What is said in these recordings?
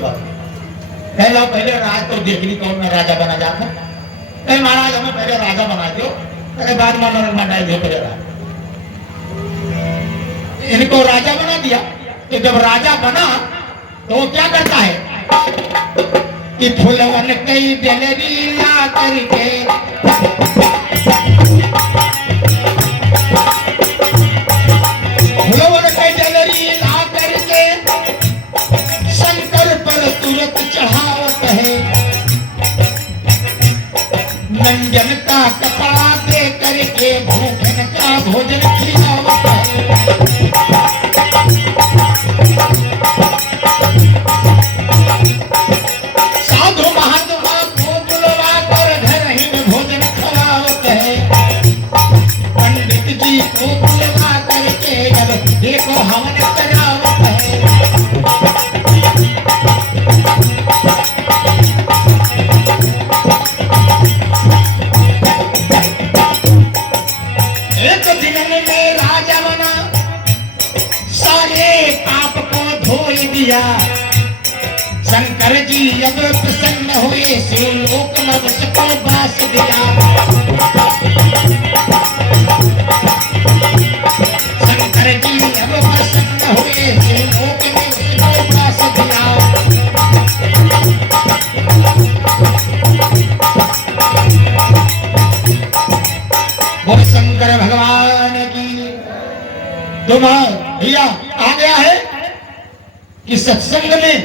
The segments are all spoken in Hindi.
कोई बात नहीं। कह लो पहले राज तो देख ली कौन मैं राजा बना जाता। कहे महाराज हमें पहले राजा बना दो, अरे बाद में बनाए दो पहले राजा। इनको राजा बना दिया। तो जब राजा बना तो वो क्या करता है कि फुलवन कई बेलरी ला करके फुलवन कई बेलरी ला करके शंकर पर तुरंत चढ़ावत है। नंजन का कपड़ा दे करके भूखन का भोजन खिलावत है। साधु महात्मा को बुलवा कर घर ही में भोजन खिलावत है। पंडित जी को बुलवा करके जब देखो हवन करावत है। एक दिन में राजा बना, सारे पाप को धोई दिया। शंकर जी जब प्रसन्न हुए शिवलोक में उसको बास दिया। शंकर जी जब प्रसन्न हुए शिवलोक में उसको बास दिया। वो शंकर भगवान की तुम भैया आ गया है कि सत्संग में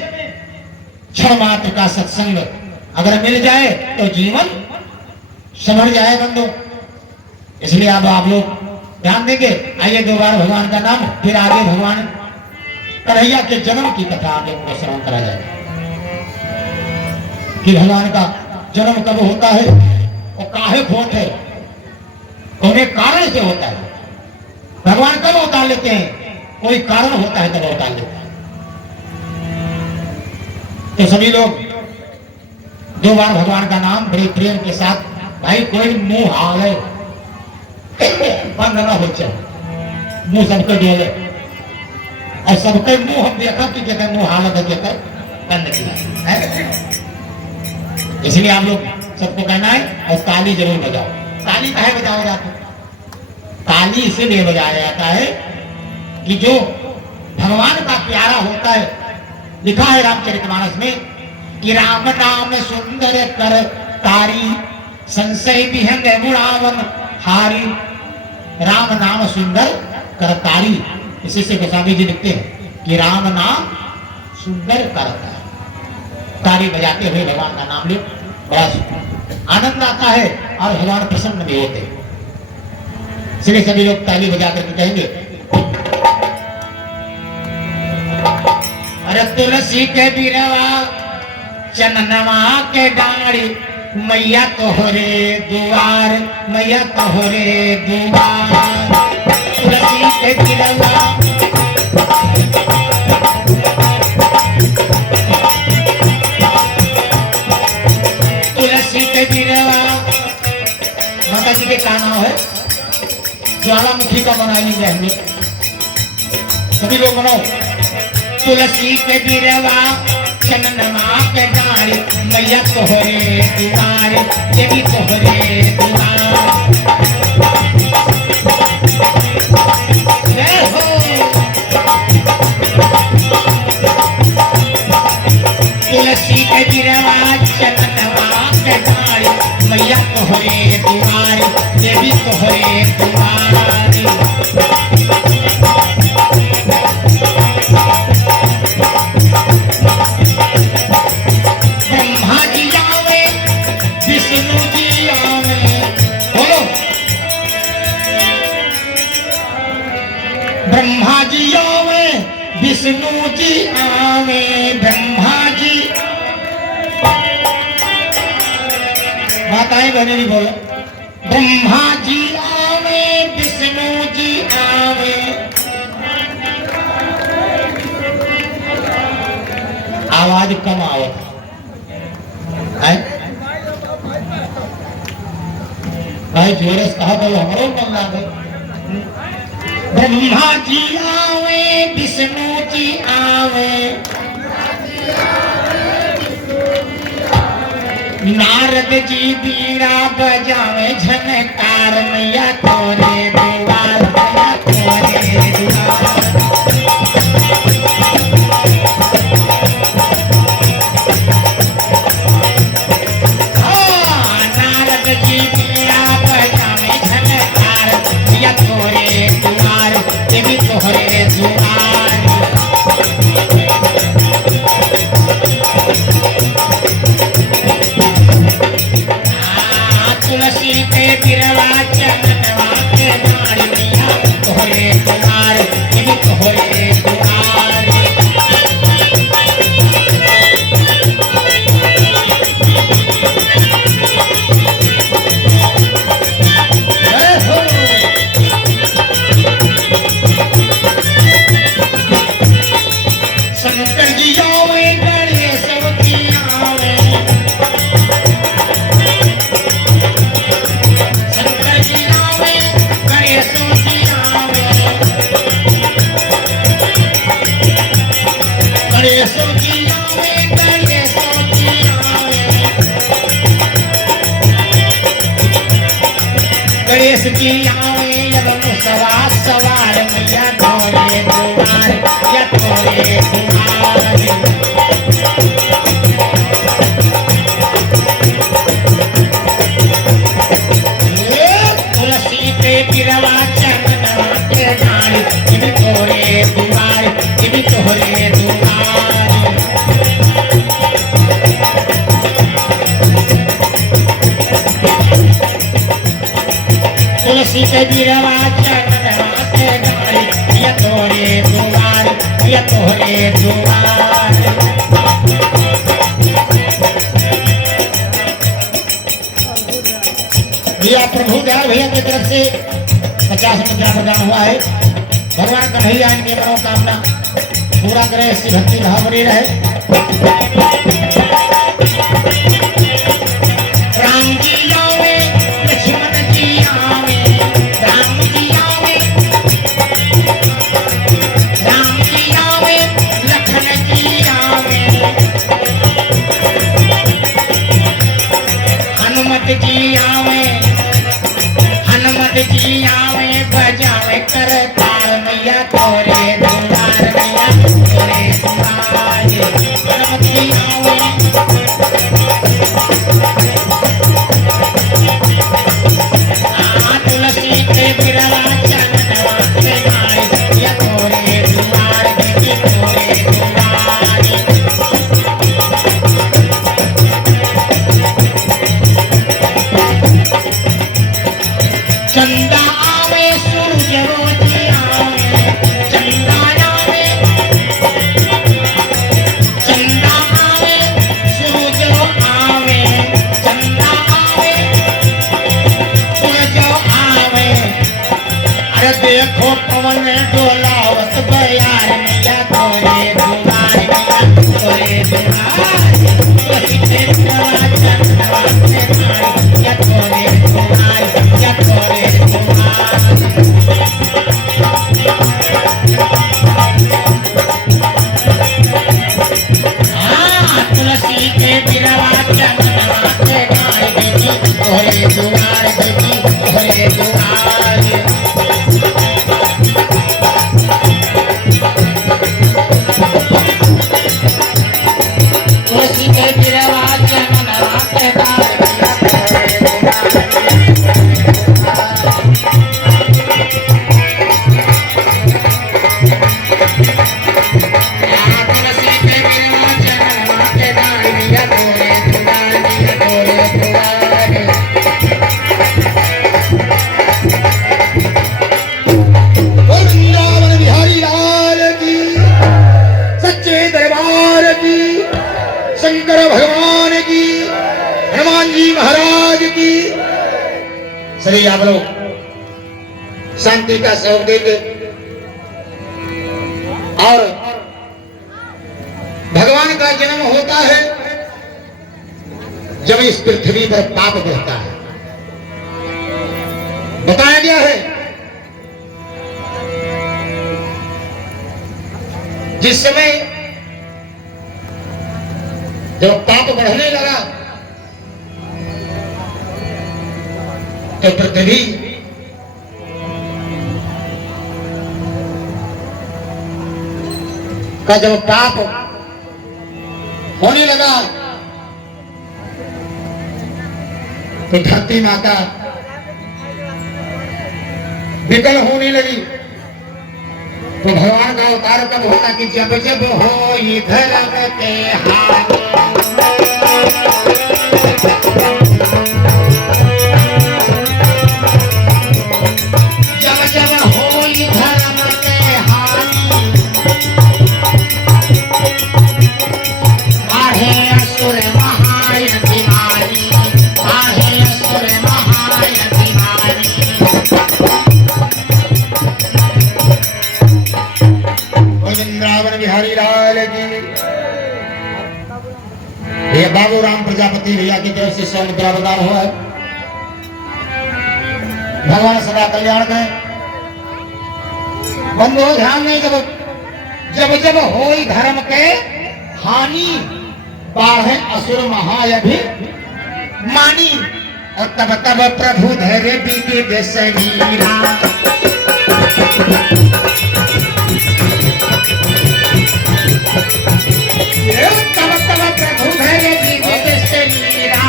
क्षण मात्र का सत्संग अगर मिल जाए तो जीवन संभल जाए बंधु। इसलिए अब आप लोग ध्यान देंगे। आइए दो बार भगवान का नाम, फिर आगे भगवान कन्हैया के जन्म की कथा आगे श्रवण करा जाएगा कि भगवान का जन्म कब होता है और काहे खोट है, कौन कारण से होता है। भगवान कब अवतार लेते हैं, कोई कारण होता है तब अवतार लेते हैं। तो सभी लोग दो बार भगवान का नाम बड़े प्रेम के साथ, भाई कोई मुंह हाले बंद न हो चल, मुंह सबके डोले और सबके मुंह हम देखा कि जगह मुंह हालत देकर बंद किया। इसलिए आप लोग सबको कहना है और ताली जरूर बजाओ। ताली काहे बजाया जाता है? ताली इसीलिए बजाया जाता है कि जो भगवान का प्यारा होता है, लिखा है रामचरितमानस में कि राम नाम सुंदर कर तारी संशय विहंग गुणावन हारी। राम नाम सुंदर कर तारी, इसी से गोस्वामी जी लिखते हैं कि राम नाम सुंदर करता है। तारी बजाते हुए भगवान का नाम लो, बड़ा आनंद आता है और भगवान प्रसन्न भी होते हैं। इसलिए सभी लोग ताली बजा करके कहेंगे, अरे तुलसी के बिरवा चननवा के डाड़ी मैया तोहरे दुआर, मैया तोहरे दुआर। तुलसी के बिरवा तुलसी के बिरवा, माता जी के क्या नाम है? ज्वालामुखी का बना लीजिए हम लोग, सभी लोग बनाओ। तुलसी के बिरवा चननमा के डाली मैया तोहरे दुआर, देवी तोहरे दुआर। तुलसी के बिरवा चननमा के डाली मैया तोहरे दुआर, देवी तोहरे दुआर। ब्रह्मा जी आवे विष्णु जी आवे, ब्रह्मा जी माताएं बहने नहीं बोलो। ब्रह्मा जी आवे विष्णु जी आवे, आवाज कम आवत है भाई, जोरे से कहा तो हमारो मन लागे। ब्रह्मा जी आवे विष्णु जी आवे, नारद जी बीड़ा बजावे झनकार मैया तोरे दुआर मैया तोरे दुआर। नारद जी बीड़ा बजावे झनकार मैया तोरे दुआर देवी तोरे दुआर। तुलसी के बिरवा चरणवा के डाल मैया तोरे दुआर देवी तोरे दुआर। शंकर जी आवे गणेश जी आवे, शंकर जी आवे गणेश जी आवे, गणेश जी आवे गणेश जी आवे, गणेश जी आवे अब मुसवा सवार मैया तोरे दुआर या तोरे दुआर। तुलसी के बिरवा चरणवा के डाल देवी तोरे दुआर देवी तोरे दुआर। तुलसी के बिरवा चरणवा के डाल या तोरे दुआर या तोरे दुआर। भैया प्रभु दयाल भैया की तरफ से 50 मुद्रा प्रदान हुआ है। भगवान कन्हैया इनकी मनोकामना पूरा करे, ऐसी भक्ति भाव बनी रहे। राम जी आवे लक्ष्मण जी आवे, राम जी आवे, राम जी आवे लखन जी आवे, हनुमत जी आवे, हनुमत जी आवे बजावे करताल मैया तोरे दुआर मैया तोरे दुआर। हनुमत जी आवे, तुलसी के बिरवा चरणवा के डाल या तोरे दुआर देवी तोरे दुआर। चंदा आवे सूरज रोज आवे, चंदा आवे, चंदा आवे सूरज आवे, चंदा आवे सूरज आवे। अरे देखो पवन डोलावत बयार मैया तोरे दुआर मैया तोरे दुआर। तुलसी के बिरवा चरणवा के डाल या तोरे दुआर या तोरे दुआर। तुलसी के बिरवा चरणवा के डाल देवी तोरे दुआर देवी तोरे दुआर। तुलसी के बिरवा चरणवा के डाल देवी तोरे वृंदावन बिहारी लाल की, सच्चे दरबार की, शंकर भगवान की, हनुमान जी महाराज की। सभी आप लोग शांति का सहयोग देंगे और भगवान का जन्म होता है जब इस पृथ्वी पर पाप बढ़ता है। बताया गया है जिस समय जब पाप बढ़ने लगा तो पृथ्वी का जब पाप होने लगा तो धरती माता विकल होने लगी। तो भगवान का अवतार कब होता कि जब जब हो ये धर्म के हाथ, जब जब हो ये धर्म के हानि, आहे असुर महाअभिमानी, आहे असुर महाअभिमानी। वृंदावन बिहारी लाल की। ये बाबू राम प्रजापति भैया की तरफ से सौमुद्रा प्रदान हुआ है। भगवान सदा कल्याण करें। बंधुओं ध्यान में, जब जब होई धर्म के हानि, बाढ़े असुर महाअभिमानी, और तब तब प्रभु धैर्य विविध शरीरा। तब तब प्रभु धैर्य विविध शरीरा,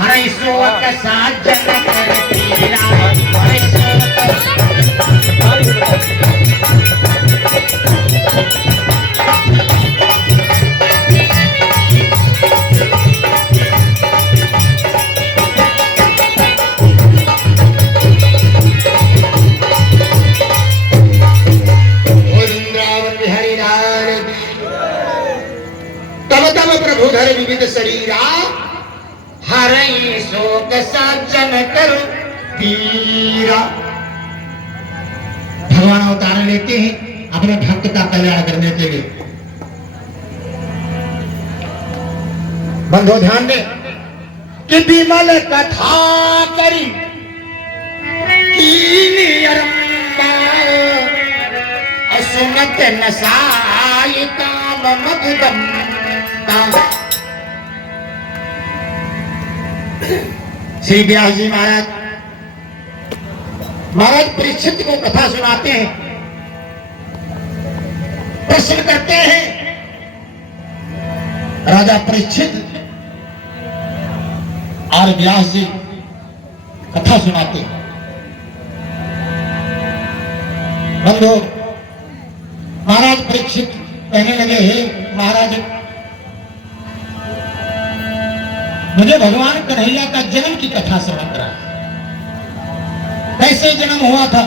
हरि शोक साजन कर पीरा, हरि प्रभु धर विविध शरीरा, हरई शोक साजन कर पीरा। भगवान अवतार लेते हैं अपने भक्त का कल्याण करने के लिए। बंधो ध्यान दे कि विमल कथा करी असुनत नसाई काम मधुदम। श्री व्यास जी महाराज परीक्षित को कथा सुनाते हैं, प्रश्न करते हैं। राजा परीक्षित और व्यास जी कथा सुनाते हैं। बंधु, महाराज परीक्षित कहने लगे, हे महाराज, मुझे भगवान कन्हैया का जन्म की कथा श्रवण करा। कैसे जन्म हुआ था?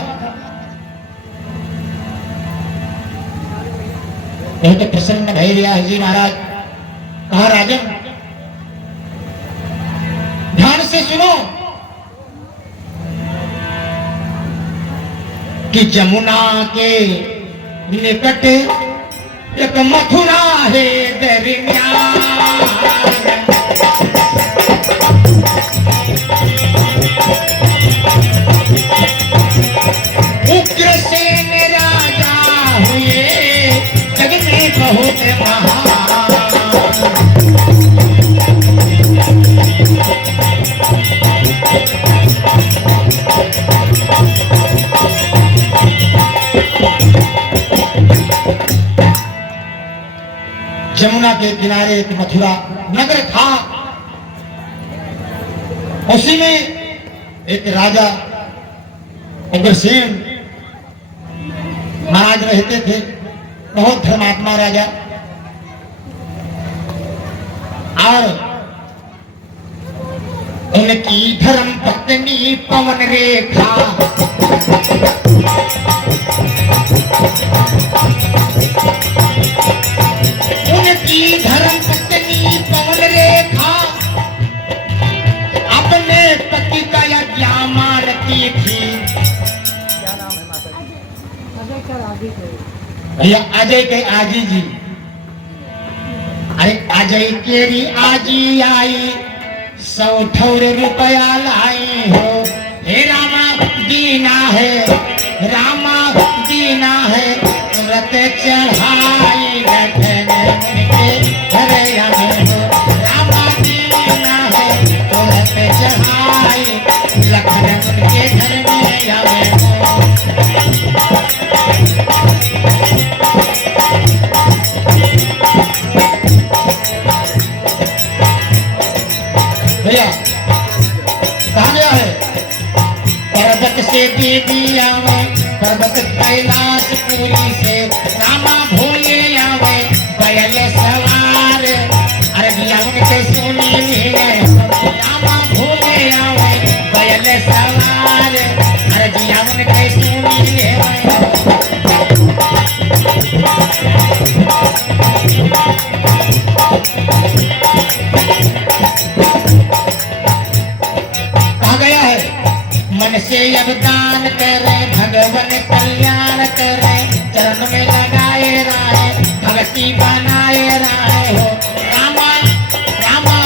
यह तो प्रसन्न भय व्यास जी महाराज। कहा, राजन ध्यान से सुनो कि जमुना के निकट एक मथुरा है दरमियान, उग्रसेन राजा हुए जग में बहुत महान। जमुना के किनारे एक मथुरा नगर था। उसी में एक राजा उग्रसेन महाराज रहते थे, बहुत धर्मात्मा राजा। और उनकी धर्म पत्नी पवन रेखा, उनकी धर्म पत्नी पवन रेखा अपने पति का यज्ञ मानती थी। भैया अजय के आजी जी, अरे अजय केरी आजी आई, 100 रुपया लाई हो। हे रामा दीना है, रामा दीना है, व्रत चढ़ाई लखन के हरया में हो। रामा दीना है, व्रत चढ़ाई लखन के भैया कहा गया है, पर्वत से देवी आवे, पर्वत कैलाश पुरी से, रामा भोले आवे बैल सवार। अरे जियावन के सुनी है, रामा भोले आवे बैल सवार। अरे जियावन के सुनी है। कहा गया है, मन से अवदान करे, भगवान कल्याण करे, चरण में लगाए राय, भक्ति बनाए राय हो। रामा रामा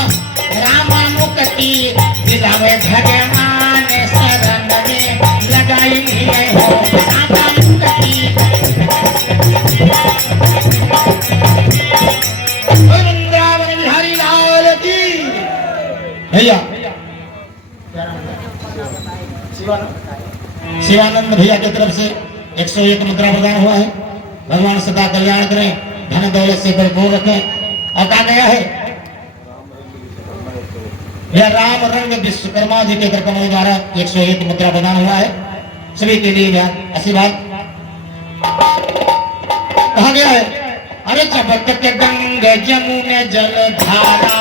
रामा मुक्ति दिलावे, भगवान शरण में लगाई है हो। रामा मुक्ति वृंदावन बिहारी लाल की। भैया शिवानंद भैया की तरफ से 101 मुद्रा प्रदान हुआ है। भगवान सदा कल्याण करें, धन दौलत से भरपूर रखें। और कहा गया है, यह राम रंग विश्वकर्मा जी के कृपा द्वारा 101 मुद्रा प्रदान हुआ है। सभी के लिए आशीर्वाद। कहा गया है, अरे चबक के गंगे जमुने जल धारा,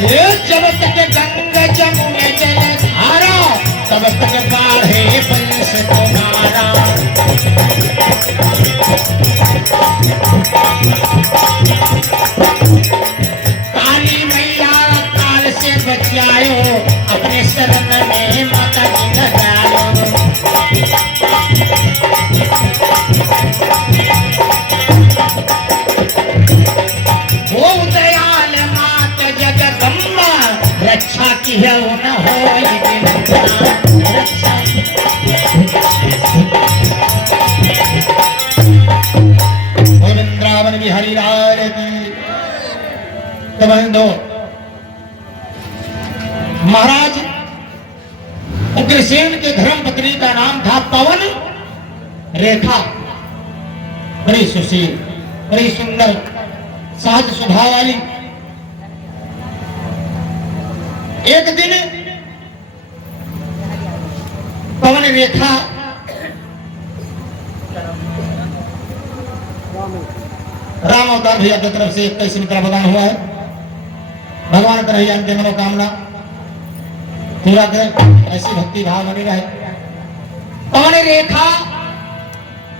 ये जब तक गंगा जमुने जल धारा, तब तक बाढ़े बंश तुम्हारा। काली मैया काल से बचायो, अपने शरण में माता जी लगायो। वो दयाल मात जगदम्बा, रक्षा की है वो न हो रक्षा। वृंदावन बिहारी लाल की। तो बंधो, महाराज उग्रसेन के धर्म पत्नी का नाम था पवन रेखा। बड़ी सुशील, बड़ी सुंदर, सहज स्वभाव वाली। एक दिन पवन रेखा राम अवतार भैया की तरफ से 21 मुद्रा प्रदान हुआ है। भगवान कन्हैया की मनोकामना पूरा करें, ऐसी भक्ति भाव बनी रहे। पवन रेखा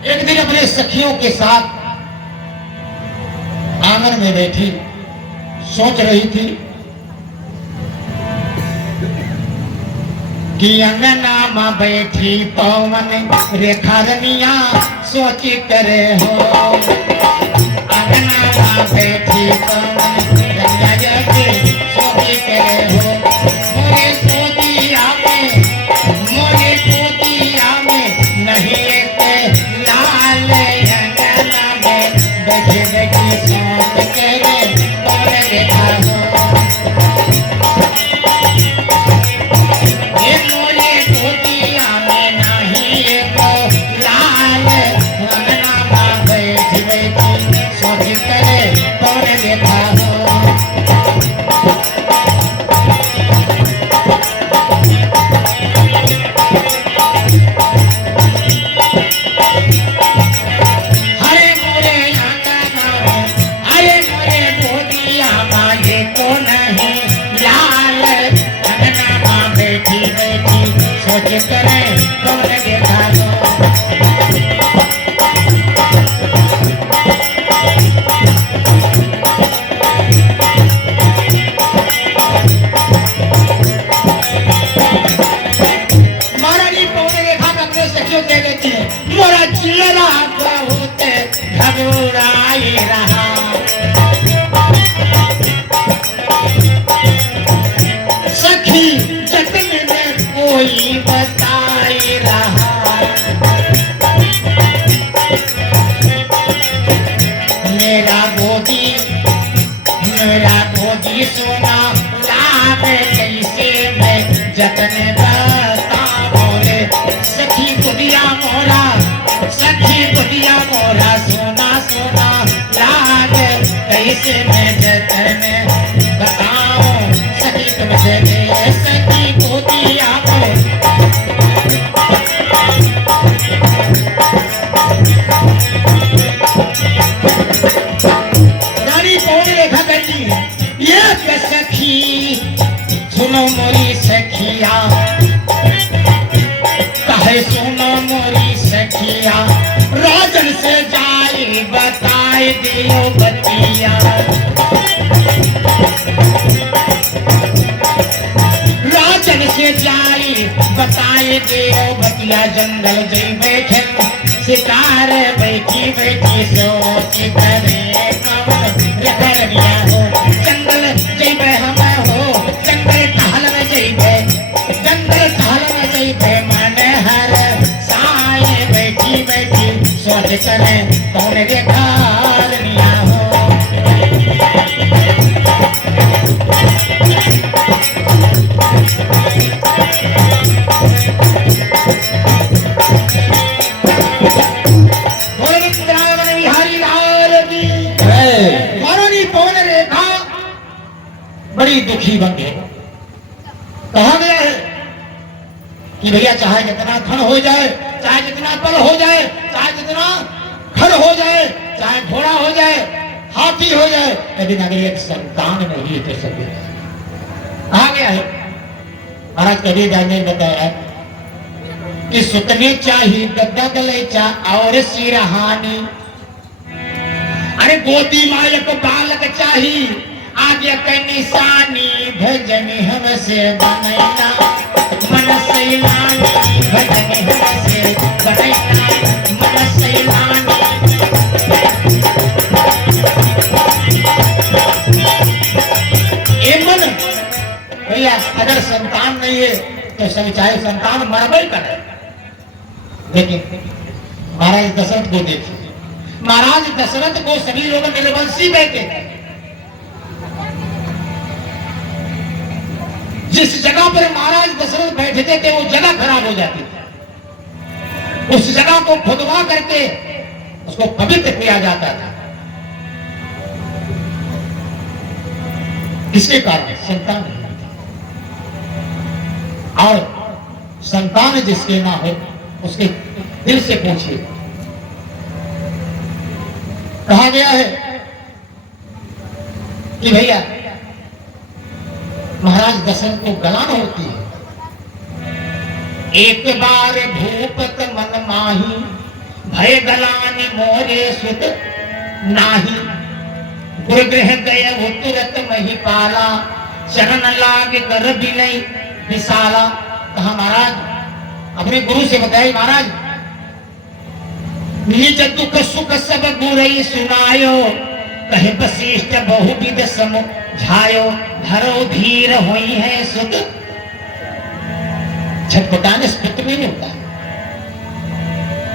एक दिन अपने सखियों के साथ आंगन में बैठी सोच रही थी कि अंगना में बैठी पवन रेखा रनिया सोच करे हो। अंगना में बैठी पवन रनिया सोच करे हो। मोरे गोदिया में नहीं एक लाल, अंगना में बैठी बैठी सोच करे पवन रेखा हो। सोच करे पवन रेखा। कोई बताए दियो बतिया। राजन से जाई बताए दियो बतिया। जंगल जई बैठे शिकार बैठी बैठी सोच करे कौन रखनिया हो। जंगल जइबे हम हो जंगल टहल में जइबे जंगल टहल में जइबे मन हर साए बैठी बैठी सोच करे कौन रखनिया हो। बड़ी दुखी बन गए। कहा गया है कि भैया चाहे जितना धन हो जाए, चाहे जितना बल हो जाए, चाहे जितना खड़ हो जाए, चाहे घोड़ा हो जाए, हाथी हो जाए, लेकिन अगर एक संतान नहीं तो सब कहा गया है। महाराज कबीर दास ने बताया कि सुतने चाहिए गद्दा गले चा और सिरहानी। अरे गोदी मायक बालक चाहिए आगे के निशानी। भजन हमसे बनैना मन सैलानी। भजन हमसे बनैना मन सैलानी। ए मन भैया अगर संतान नहीं है तो सभी चाहे संतान मरबई करे। लेकिन महाराज दशरथ को देखिए, महाराज दशरथ को सभी लोग निर्वंशी कहते थे। जिस जगह पर महाराज दशरथ बैठते थे वो जगह खराब हो जाती थी। उस जगह को खुदवा करके उसको पवित्र किया जाता था। किसके कारण? संतान नहीं था। और संतान जिसके ना हो उसके दिल से पूछिए। कहा गया है कि भैया महाराज दशरथ को गलान होती है। एक बार भूपत मन माही भय गलान मोरे सुत नाही। गुरुगृह गए वो तुरंत महिपाला चरण लाग कर बिनय विशाला। कहा महाराज अपने गुरु से बताए, महाराज निज दुख सुख सब गुरई सुनायो। कहे वशिष्ठ बहुविध समझायो धरो धीर हुई है सुध। छटपटाने से पुत्र नहीं होता।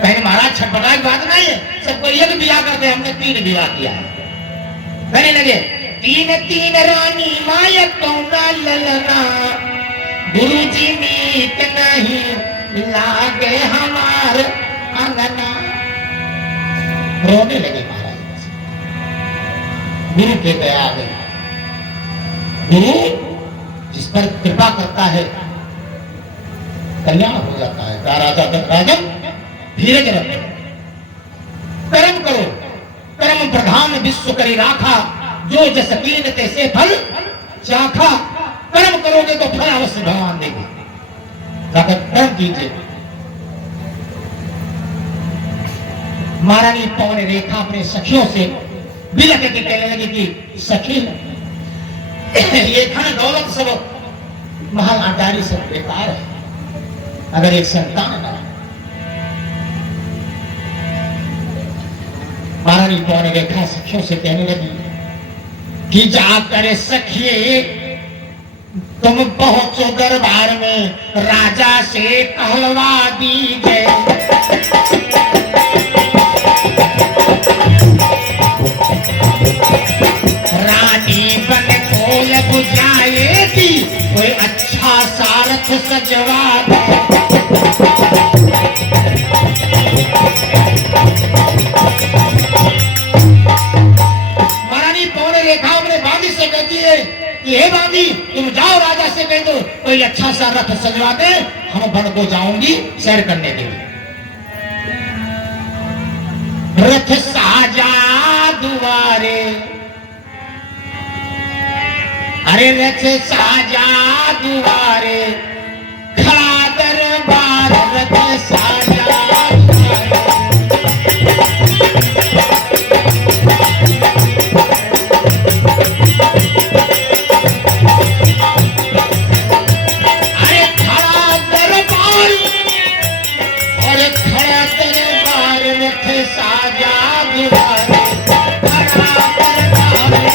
कहने महाराज छटपटा की बात नहीं है, सबको एक विवाह करते, हमने 3 विवाह किया है। कहने लगे 3 रानी माया कौना ललना। गुरु जी मीत नहीं लागे हमार अंगना। रोने लगे महाराज। गुरु के दया आ गई। गुरु जिस पर कृपा करता है कल्याण हो जाता है। राजन धीरज रखो, कर्म करो, कर्म प्रधान विश्व करी राखा। जो जस कीन तैसे फल चाखा। कर्म करोगे तो फल अवश्य भगवान देंगे। जाकर कर्म कीजिए। महारानी पवन रेखा अपने सखियों से बिलख के कहने लगी कि सखी ये धन दौलत सब महल अटारी सब बेकार है अगर एक संतान ना। महारानी पवन रेखा सखियों से कहने लगी कि जाकर सखिए तुम पहुंचो दरबार में, राजा से कहलवा दीजिए। रानी बन को बुझाएगी कोई अच्छा सारथ सजवा दे। महारानी पवन रेखा अपने बांदी से कहती है कि हे बांदी तुम जाओ राजा से कह दो कोई अच्छा सा रथ सजवा दे, हम बन को जाऊंगी सैर करने के लिए। रथ साजा दुआरे, अरे रथ साजा दुआरे, खड़ा दरबार रथ साजा दुआरे। साजा दुआरे खड़ा दरबारे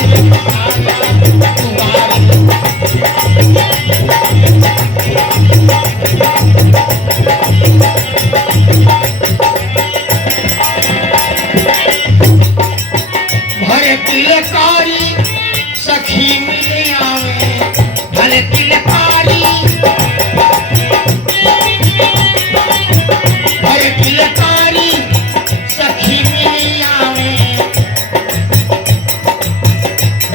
साजा भरे तिलकारी सखी मिले आवे भले तिलकारी भरे तिलकारी सखी मिले आवे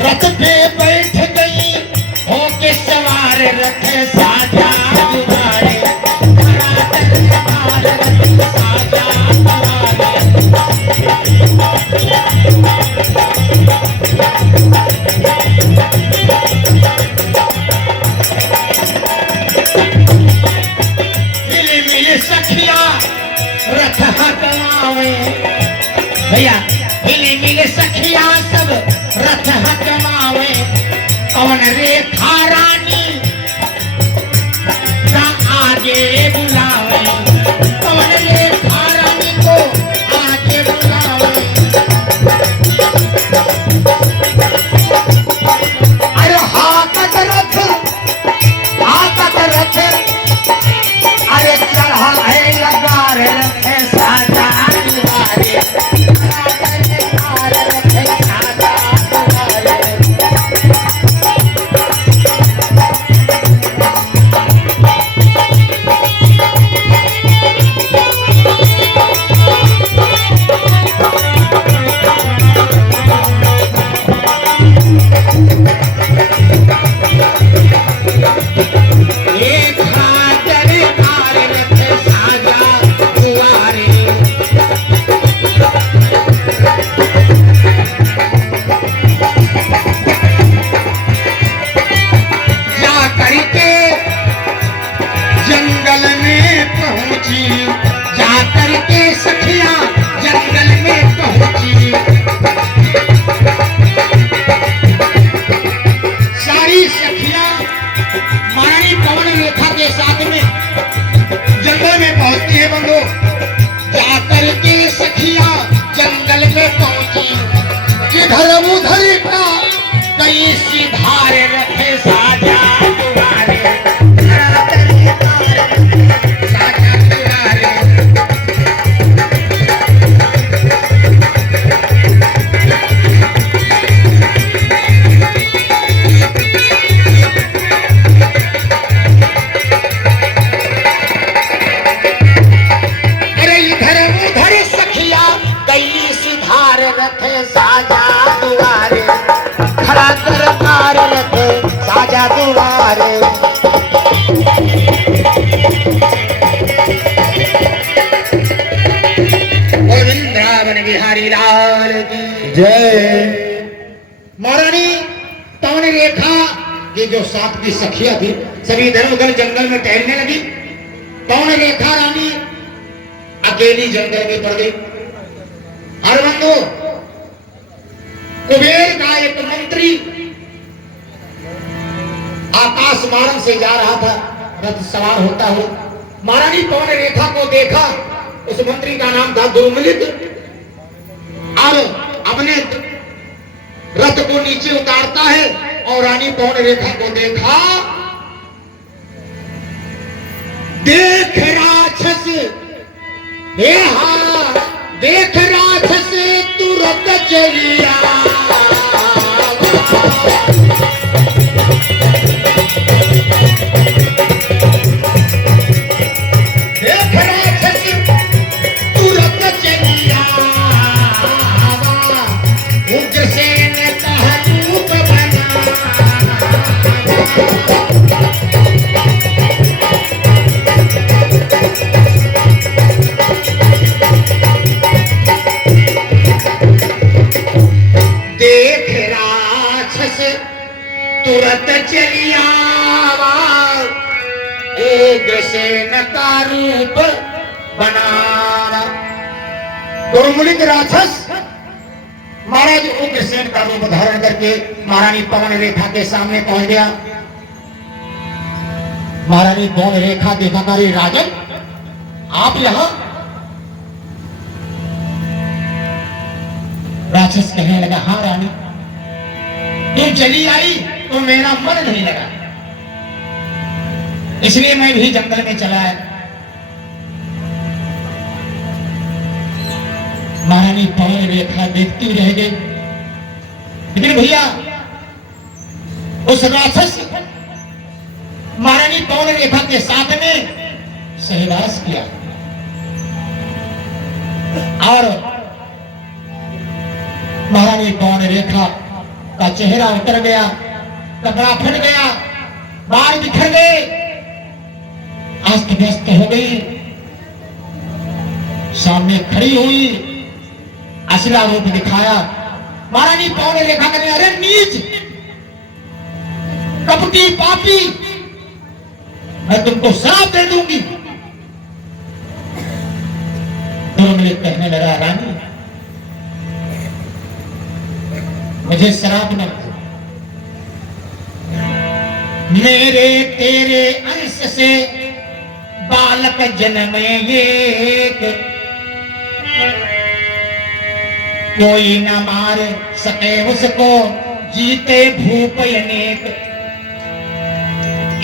रथ पे बैठ गई होके सवार रथ साजा दुआरे खड़ा दरबार रथ साजा सखिया रथ हकमावे भैया मिली मिले सखिया सब रथ हकमावे कौन रेखा रानी ना आगे बुलावे कौन रेखा रानी को आगे बुलावे अरे हाकत रथ अरे चढ़ा है लगार रखे साजा दुआरे रखे साजा दुआरे इधर उधर का कई सिधारे रखे साजा दुआरे साजा दुआरे अरे इधर उधर सखिया कई सिधार रखे साजा दुआरे खड़ा दरबार रखे साजा दुआरे वृंदावन बिहारी लाल की जय। महारानी पवन रेखा ये जो सात की सखिया थी सभी इधर उधर जंगल में टहलने लगी। पवन रेखा रानी अकेली जंगल में पड़ गई। हर बंधु कुबेर का एक मंत्री आकाश मार्ग से जा रहा था रथ सवार होता हुआ। महारानी पवन रेखा को देखा। उस मंत्री का नाम था दुर्मिलित। अब अपने रथ को नीचे उतारता है और रानी पवन रेखा को देखा। देख राक्षस देख राक्षस तुरंत चलिया देख राक्षस तुरंत चलिया उग्रसेन का रूप बना देख राक्षस तुरंत चलिया उग्रसेन का रूप बनाना। दुर्मुलित राक्षस महाराज उग्रसेन का रूप धारण करके महारानी पवन रेखा के सामने पहुंच गया। महारानी पवन रेखा देखा अरे राजन आप यहां राक्षस कहने लगा, हाँ रानी, तुम चली आई तो मेरा मन नहीं लगा, इसलिए मैं भी जंगल में चला आया। महारानी पवन रेखा देखती रह गई, लेकिन भैया उस राक्षस महारानी पवन रेखा के साथ में सहवास किया और महारानी पवन रेखा का चेहरा उतर गया, कपड़ा फट गया, बाल बिखर गए, अस्त व्यस्त हो गई। सामने खड़ी हुई, असला रूप दिखाया। महारानी पवन रेखा करने, अरे नीच, कपटी, पापी, मैं तुमको श्राप दे दूंगी। दुर्मिलित कहने लगा, रानी मुझे श्राप न दो, मेरे तेरे अंश से बालक जन्मे एक, कोई न मार सके उसको जीते भूप अनेक।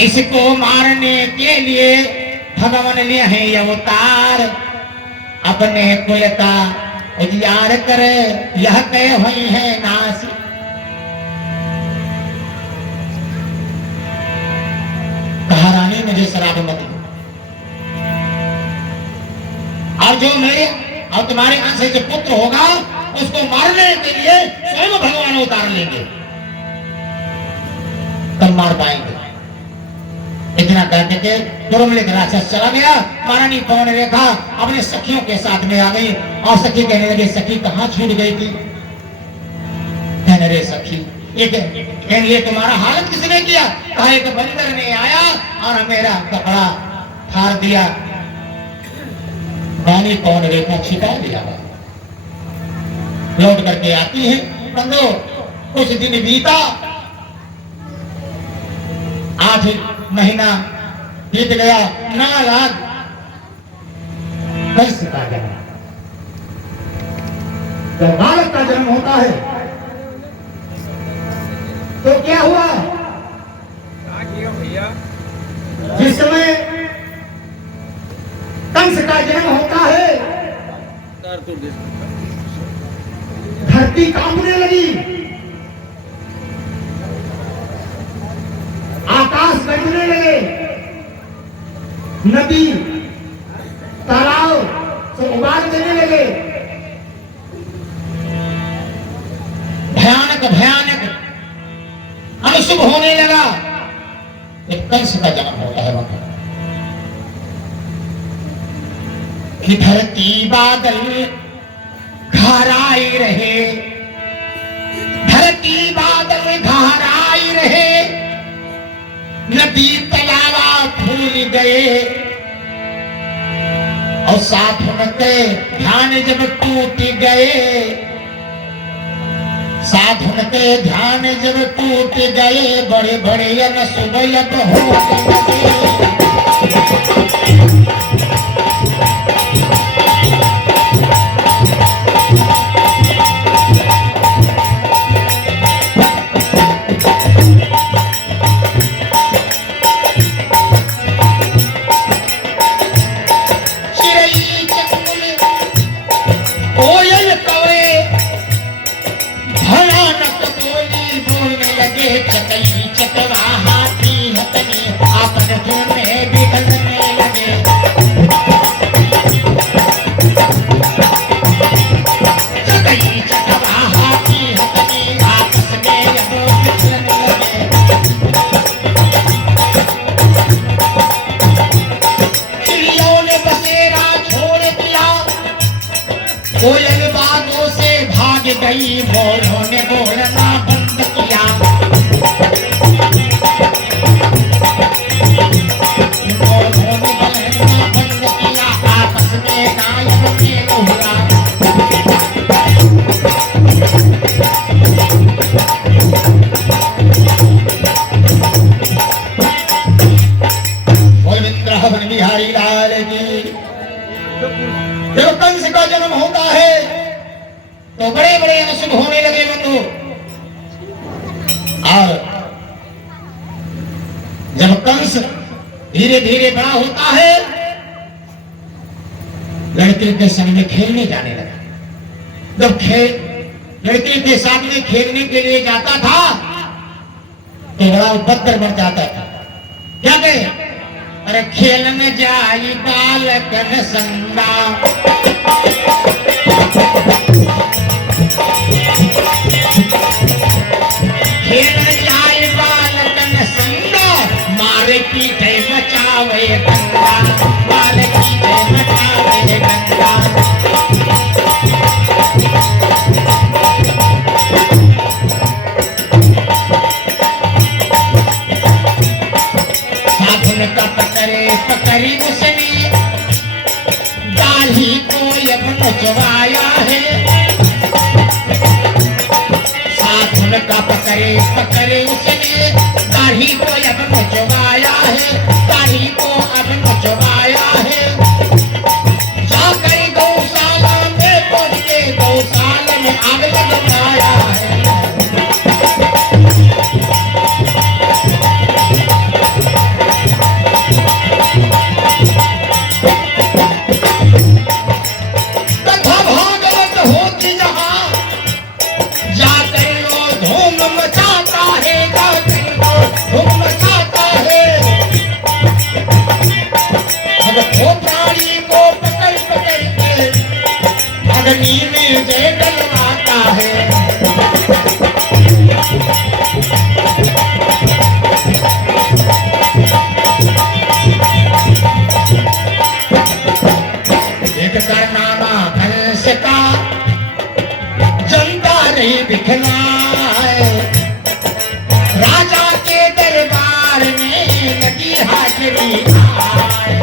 इसको मारने के लिए भगवान लिए है अवतार, अपने कुल का उजियार करे, यह कह हुई है नाश। कहा, रानी मुझे श्राप मत दो, और जो मेरे और तुम्हारे अंश से जो पुत्र होगा उसको मारने के लिए स्वयं भगवान उतार लेंगे, तब मार पाएंगे। इतना कहते के दुर्मिलित राक्षस चला गया। महारानी पवन रेखा अपने सखियों के साथ में आ गई और सखी कहने लगे, सखी कहाँ छूट गई थी? कहने रे सखी, ये तुम्हारा हालत किसने किया? कहा, एक बंदर ने आया और मेरा कपड़ा फाड़ दिया। रानी पवन रेखा छिपा दिया। लौट करके आती है, बंदो कुछ दिन बीता, 8 महीना बीत गया, 9 लाख वर्ष का जन्म। जब बालक का जन्म होता है तो क्या हुआ? जिस समय कंस का जन्म होता है, धरती कांपने लगी, आकाश गरजने लगे, नदी तालाब से उबाल देने लगे, भयानक भयानक अशुभ होने लगा। एक कंस का जन्म होता है वहां कि धरती बादल घहराई रहे, धरती बादल घहराई रहे, नदी तलावा फूल गए, और साधन के ध्यान जब टूट गए, साधन के ध्यान जब टूट गए, बड़े बड़े अनसुबलत हो गए। कोयल बागों से भाग गई, मोरों ने बोलना बंद किया, मोरों ने बोलना बंद किया, आपस में गायब के बोला। बोल बिहारी लाल की। जब कंस का जन्म होता है तो बड़े बड़े अशुभ होने लगे बंधु। और जब कंस धीरे धीरे बड़ा होता है, लड़के के संग में खेलने जाने लगा। जब लड़के के साथ में खेलने के लिए जाता था तो बड़ा उपद्र बन जाता था। क्या कहे? अरे खेलने जाई बालकन संगा, खेलने जाई बालकन संगा, मारे पीठे मचावे गंगा, मारे पीठे मचावे गंगा। साधुन का पकड़ी उसने, दाढ़ी को अब नचवाया है। साधुन का पकड़े उसने, दाढ़ी को अब नचवाया है, दाढ़ी को अब नचवाया है। जाकर गौशाला में पहुंच के गौशाला में आग लगवाया है। में जय डलवाता है। एक कारनामा कंस का जनता नहीं दिखना है, राजा के दरबार में लगी हाजिरी आए।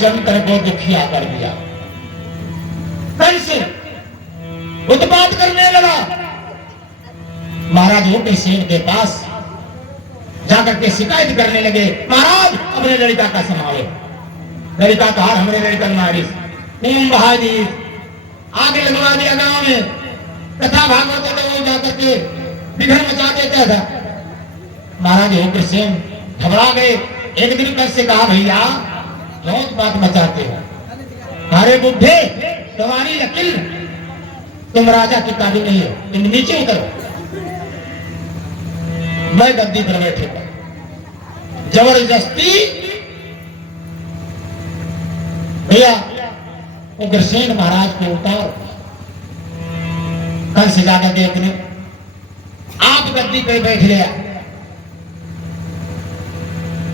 जंतर को दुखिया कर दिया। कंस उत्पात करने लगा। महाराज उग्रसेन के पास जाकर के शिकायत करने लगे, महाराज अपने लड़का का संभालो, लड़का का हार हमारे लड़का मारी बहादी आगे लगवा दिया। गांव में कथा भागवत तो वो जाकर के बिघड़ मचा देता था। महाराज उग्रसेन घबरा गए। एक दिन कंस से कहा, भैया बहुत बात मचाते हो, अरे बुढ़े तुम्हारी अकिल, तुम राजा की काबिल नहीं हो, तुम नीचे उतरो, मैं गद्दी पर बैठूंगा। जबरदस्ती भैया उग्रसेन महाराज को उतार। कंस जाकर देखने, आप गद्दी पर बैठ गया।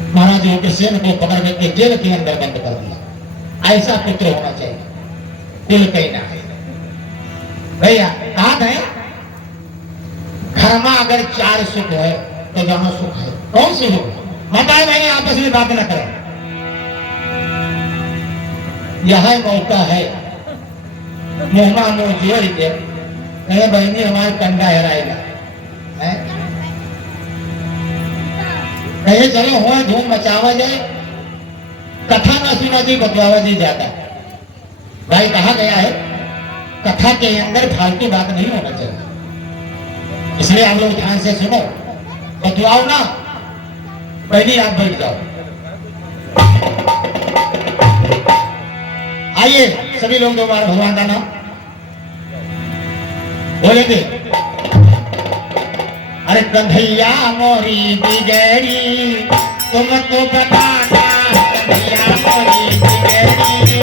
महाराज उग्रसेन को पकड़ के जेल के अंदर बंद कर दिया। ऐसा पुत्र होना चाहिए, दिल कहीं ना है। भैया कहा है, घर में अगर 4 सुख है तो जहां सुख है, कौन सी सुख? बताए मैंने, आपस में बात न करें। यह मौका है, मुहमा मुंह जोड़ के कहे बहनी हमारे कंडा हराएगा, कहे चलो हो धूम मचावा जाए, कथा ना सुना जी बतलावा जी जाता। भाई कहा गया है कथा के अंदर फालतू बात नहीं होना चाहिए, इसलिए आप लोग ध्यान से सुनो, बतलाओ ना। पहले आप बैठ जाओ। आइए सभी लोग 2 बार भगवान का नाम बोलेंगे। अरे कन्हैया मोरी बिगड़ी तुम तो बताना, कन्हैया मोरी बिगड़ी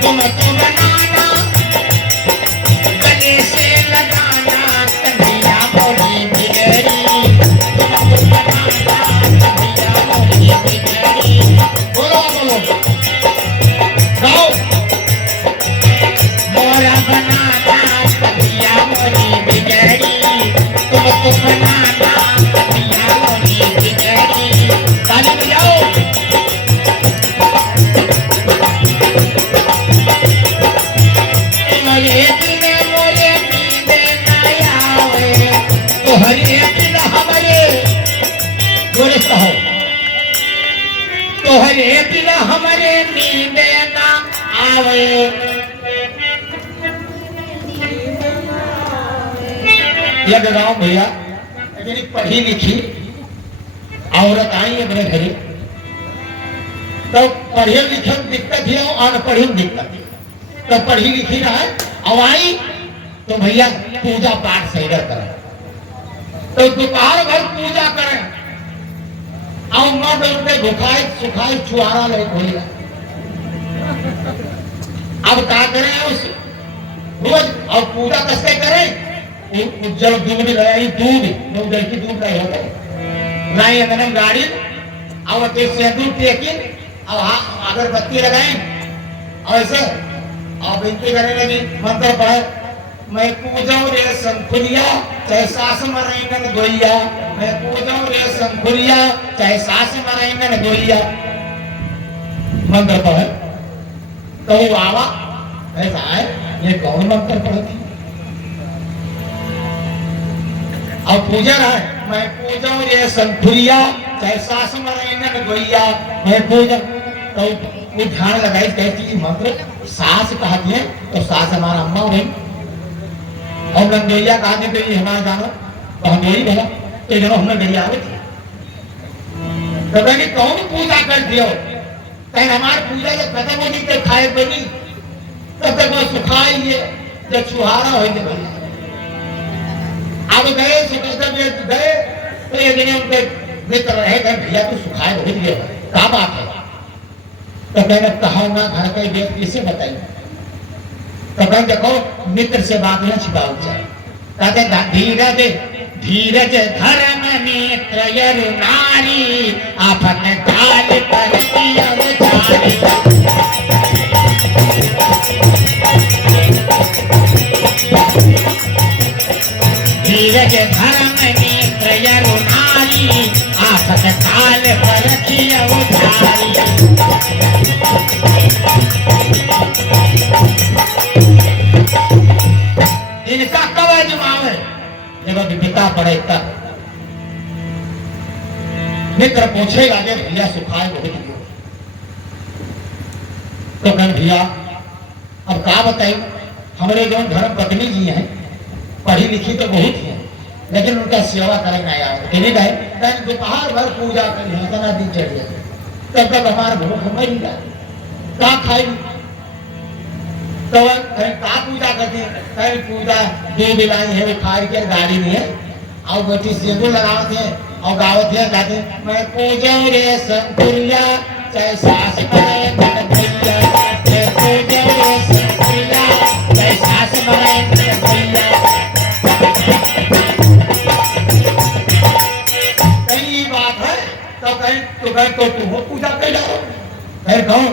तुम तो बनाना, गले से लगाना, कन्हैया मोरी बिगड़ी तुम तो बनाना, कन्हैया मोरी बिगड़ी। बोलो बोलो गाओ। मोरा बनाना कन्हैया मोरी बिगड़ी तुम तो बनाना, नींद ना आवे। यह गाँव भैया पढ़ी लिखी औरत आई है मेरे घरे, तो पढ़े लिखे में दिक्कत है और अनपढ़ी में दिक्कत है। तो पढ़ी लिखी ना है और आई तो भैया पूजा पाठ सही करें, तो दोपहर भर पूजा करें और मर्द उनके भुखाई सुखाई चुहारा नहीं खोलेगा। अब क्या करें उस रोज और पूजा कैसे करें? जब दूध लगाई दूध जल की दूध नहीं होता नहीं अगर गाड़ी और सिंदूर टेकिन और अगरबत्ती लगाए और ऐसे और विनती करने लगी, मंत्र पढ़े, मैं पूजाऊं रे शंखुरिया चाहे सास मरेंगन गोइया, मैं पूजाऊं रे शंखुरिया चाहे सास मरेंगन गोइया। मंत्र पढ़े तो वो आवा ऐसा है, ये कौन मंत्र पढ़ती और पूजा रहा है, मैं पूजाऊं रे शंखुरिया चाहे सास मरेंगन गोइया, मैं पूजा। तो वो ध्यान लगाई कहती मंत्र सास कहती है तो सास हमारा अम्मा हो गई और नंदोइया कहते तो ये हमारा जानो तो हम यही बोला तो जब हमने गई आवे थे तो मैंने कौन पूजा कर दियो कहीं हमारी पूजा जब खत्म होगी तो खाए बनी तब तक वो सुखाई है जब सुहारा हो गए। अब गए गए तो ये दिन उनके मित्र रहे गए, भैया तू सुखाए बहुत गए क्या बात है? तो मैंने कहा ना घर का व्यक्ति से बताइए। तो मैं देखो मित्र से बात न छिपाओ चाहिए, कहते धीरज धीरज धर्म मित्र यरु नारी आपन काल पर धीरज धर्म मित्र यरु नारी आपन काल पर उधारी। इनका कब अजमावे जब विपदा पड़े तब मित्र पूछेगा कि भैया सुखाए बहुत क्यों? तो मैं भैया अब क्या बताइए, हमारे जो धर्म पत्नी जी हैं पढ़ी लिखी तो बहुत है लेकिन उनका सेवा करना यार दोपहर भर पूजा करी इतना दिन चढ़ गया तब तक हमारा भूख मर गया क्या खाई। तो का पूजा करते हैं, कहीं पूजा दो बिलाई है वो खाई के गाड़ी में है और बेटी सिंदूर लगावत है और गावत है गाते मैं पूजाऊं रे शंकुरिया चाहे सास मरे मन भैया, मैं पूजाऊं रे शंकुरिया चाहे सास मरे मन भैया। कई बात है तो कहीं तो तुम पूजा कर जाओ, कहीं कहूँ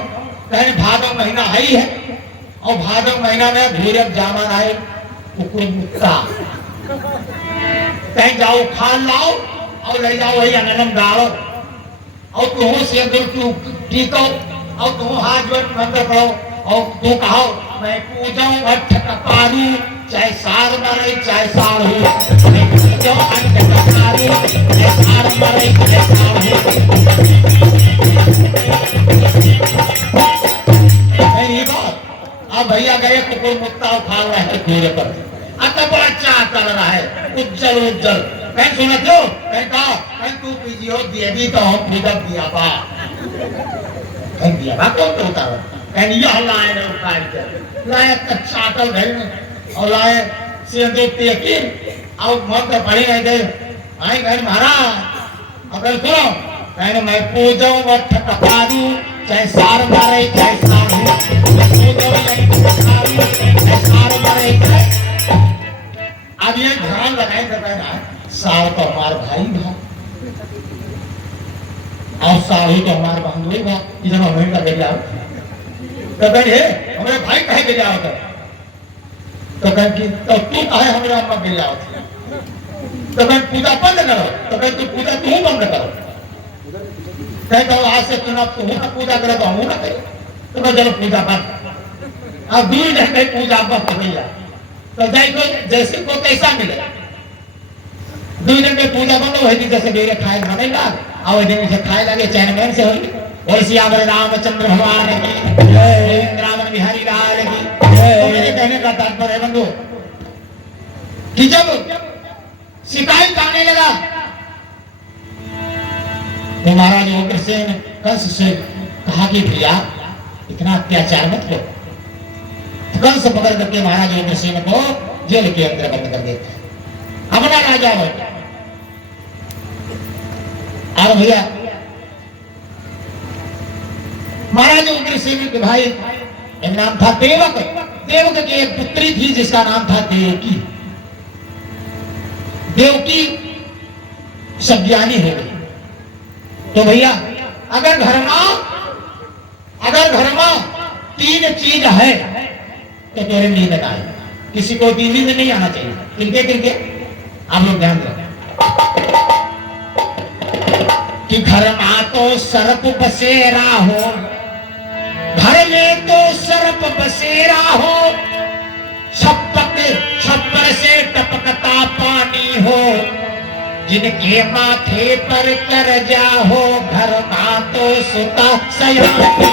कहीं भादो महीना है ही है और भादो महीना में भूरक जामन आए मुक्ता कहीं जाओ खान लाओ और ले जाओ वही अननम डालो और तुम सिंदूर टीको और तुम हाथ जोड़ मंत्र पढ़ो और तू कहो मैं पूजाऊं अठ कपारू चाहे सार मरे चाहे सार हो, मैं पूजाऊं अठ कपारू चाहे सार मरे चाहे सार हो। अब भैया गए कुकुर मुक्ता उठा रहे हैं घोड़े पर बड़ा चाह चल रहा है उज्जवल उज्जवल कहीं सुना तो कहीं कहा कहीं तू पीजियो देवी तो हम पूजा दिया बा कहीं दिया बा कौन तो उतारो कहीं यह लाए ने उठाए के लाए कच्चा तल घर में और लाए सिंदूर टेकी और मंत्र पढ़ी नहीं थे आई घर महाराज अगर सुनो कहीं मैं पूजाऊं वठ कपारू चाहे सार मारे चाहे सार हो, मैं पूजाऊं वठ कपारू चाहे सार मारे चाहे। अब ये ध्यान लगाए करना सार तो हमारे भाई भाई और साहू तो हमारे बहनोई भाई जब हमें का बेटा तो कहे हमारे भाई कहे बेटा होता तो कहे तो तू कहे हमारे अम्मा बेटा होती तो कहे पूजा बंद करो तो कहे तू पूजा तू बंद करो कहे तो आज से तू ना पूजा करे तो हम ना करे तो कहे चलो पूजा बंद अब दूर जाके पूजा बंद भैया तो जाए जैसे को कैसा मिले दो दिन में पूजा बंद हो जैसे मेरे खाए बनेगा और दिन से खाए लगे चैन मैन से होगी और सियावर रामचंद्र भगवान की जय, रावण बिहारी लाल की जय। तो मेरे कहने का तात्पर्य है बंधु कि जब शिकायत आने लगा तो महाराज उग्रसेन कंस से कहा कि भैया इतना अत्याचार मत करो। कंस पकड़ करके महाराज उग्रसेन को जेल के अंदर बंद कर देता है। अपना राजा हो और भैया महाराज उग्रसेन के भाई एक नाम था देवक। देवक की एक पुत्री थी जिसका नाम था देवकी। देवकी सज्ञानी हो गई। तो भैया अगर घर में 3 चीज है तो तेरे नींद ना आए। किसी को भी नींद नहीं आना चाहिए। किनके किनके आप लोग ध्यान रखें कि घर में तो सर्प बसेरा हो, घर में तो सर्प बसेरा हो, छप्पर से टपकता पानी हो, जिनके माथे पर कर्जा हो, घर का तो सुता सयानी हो।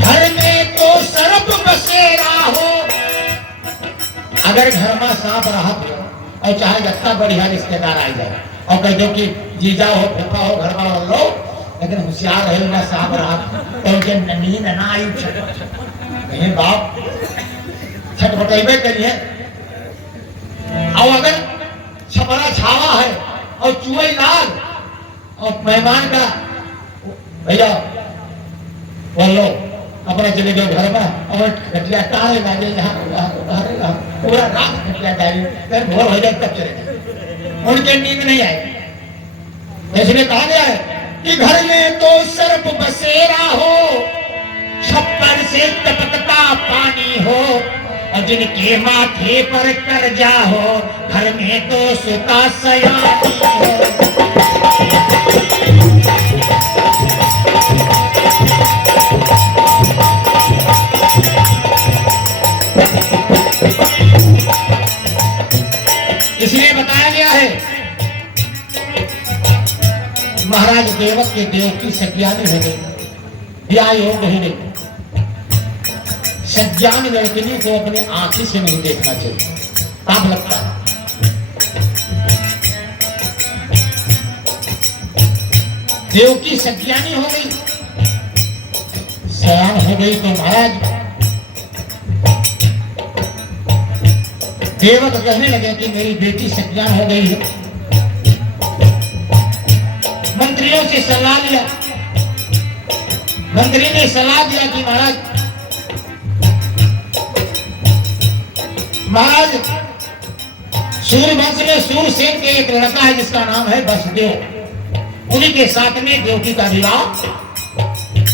घर में तो सर्प बसेरा हो। अगर घर में सांप रहा और चाहे जितना बढ़िया रिश्तेदार आ जाए और कह दो कि जीजा हो फूफा हो घर वाला लो, लेकिन होशियार है ना सांप रहा तो उनके नींद ना आई कहीं बाप छटपटेबे करिए। और अगर छपरा छावा है और चूहे लाल और मेहमान का भैया बोलो अपने चले जाओ घर में और खटिया टाले लागे पूरा रात खटिया डाली फिर भोर हो जाए तब चले जाए, उनके नींद नहीं आएगी। इसलिए कहा गया है कि घर में तो सर्प बसेरा हो, छप्पर से टपकता पानी हो, और जिनके माथे पर कर्जा हो, घर में तो सुता सयानी हो। इसलिए बताया गया है महाराज देवक के देव की सज्ञानी हो गई, ब्याह योग नहीं गई। सज्ञान लड़कियों को अपने आंखों से नहीं देखना चाहिए, पाप लगता है। देव की सज्ञानी हो गई, सयान हो गई तो महाराज देवक कहने लगे कि मेरी बेटी सज्ञान हो गई है। मंत्रियों से सलाह लिया, मंत्री ने सलाह दिया कि महाराज सूर्यवंश में सूरसेन के एक लड़का है जिसका नाम है वसुदेव, उन्हीं के साथ में देवकी का विवाह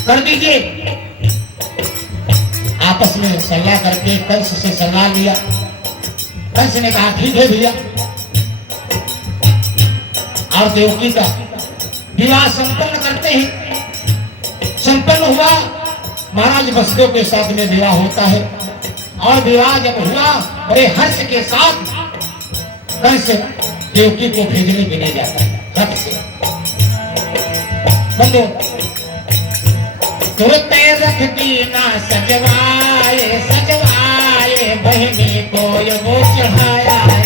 कर दीजिए। आपस में सलाह करके कंस से सलाह लिया। कंस ने कहा ठीक है भैया, और देवकी का विवाह संपन्न करते हैं। संपन्न हुआ, महाराज वसुदेव के साथ में विवाह होता है, और विवाह जब हुआ बड़े हर्ष के साथ कंस देवकी को भेजने के लिए जाता है रथ से। तुरंत रथ की ना सजवाए सजवाए, बहनी को वो चढ़ाया है।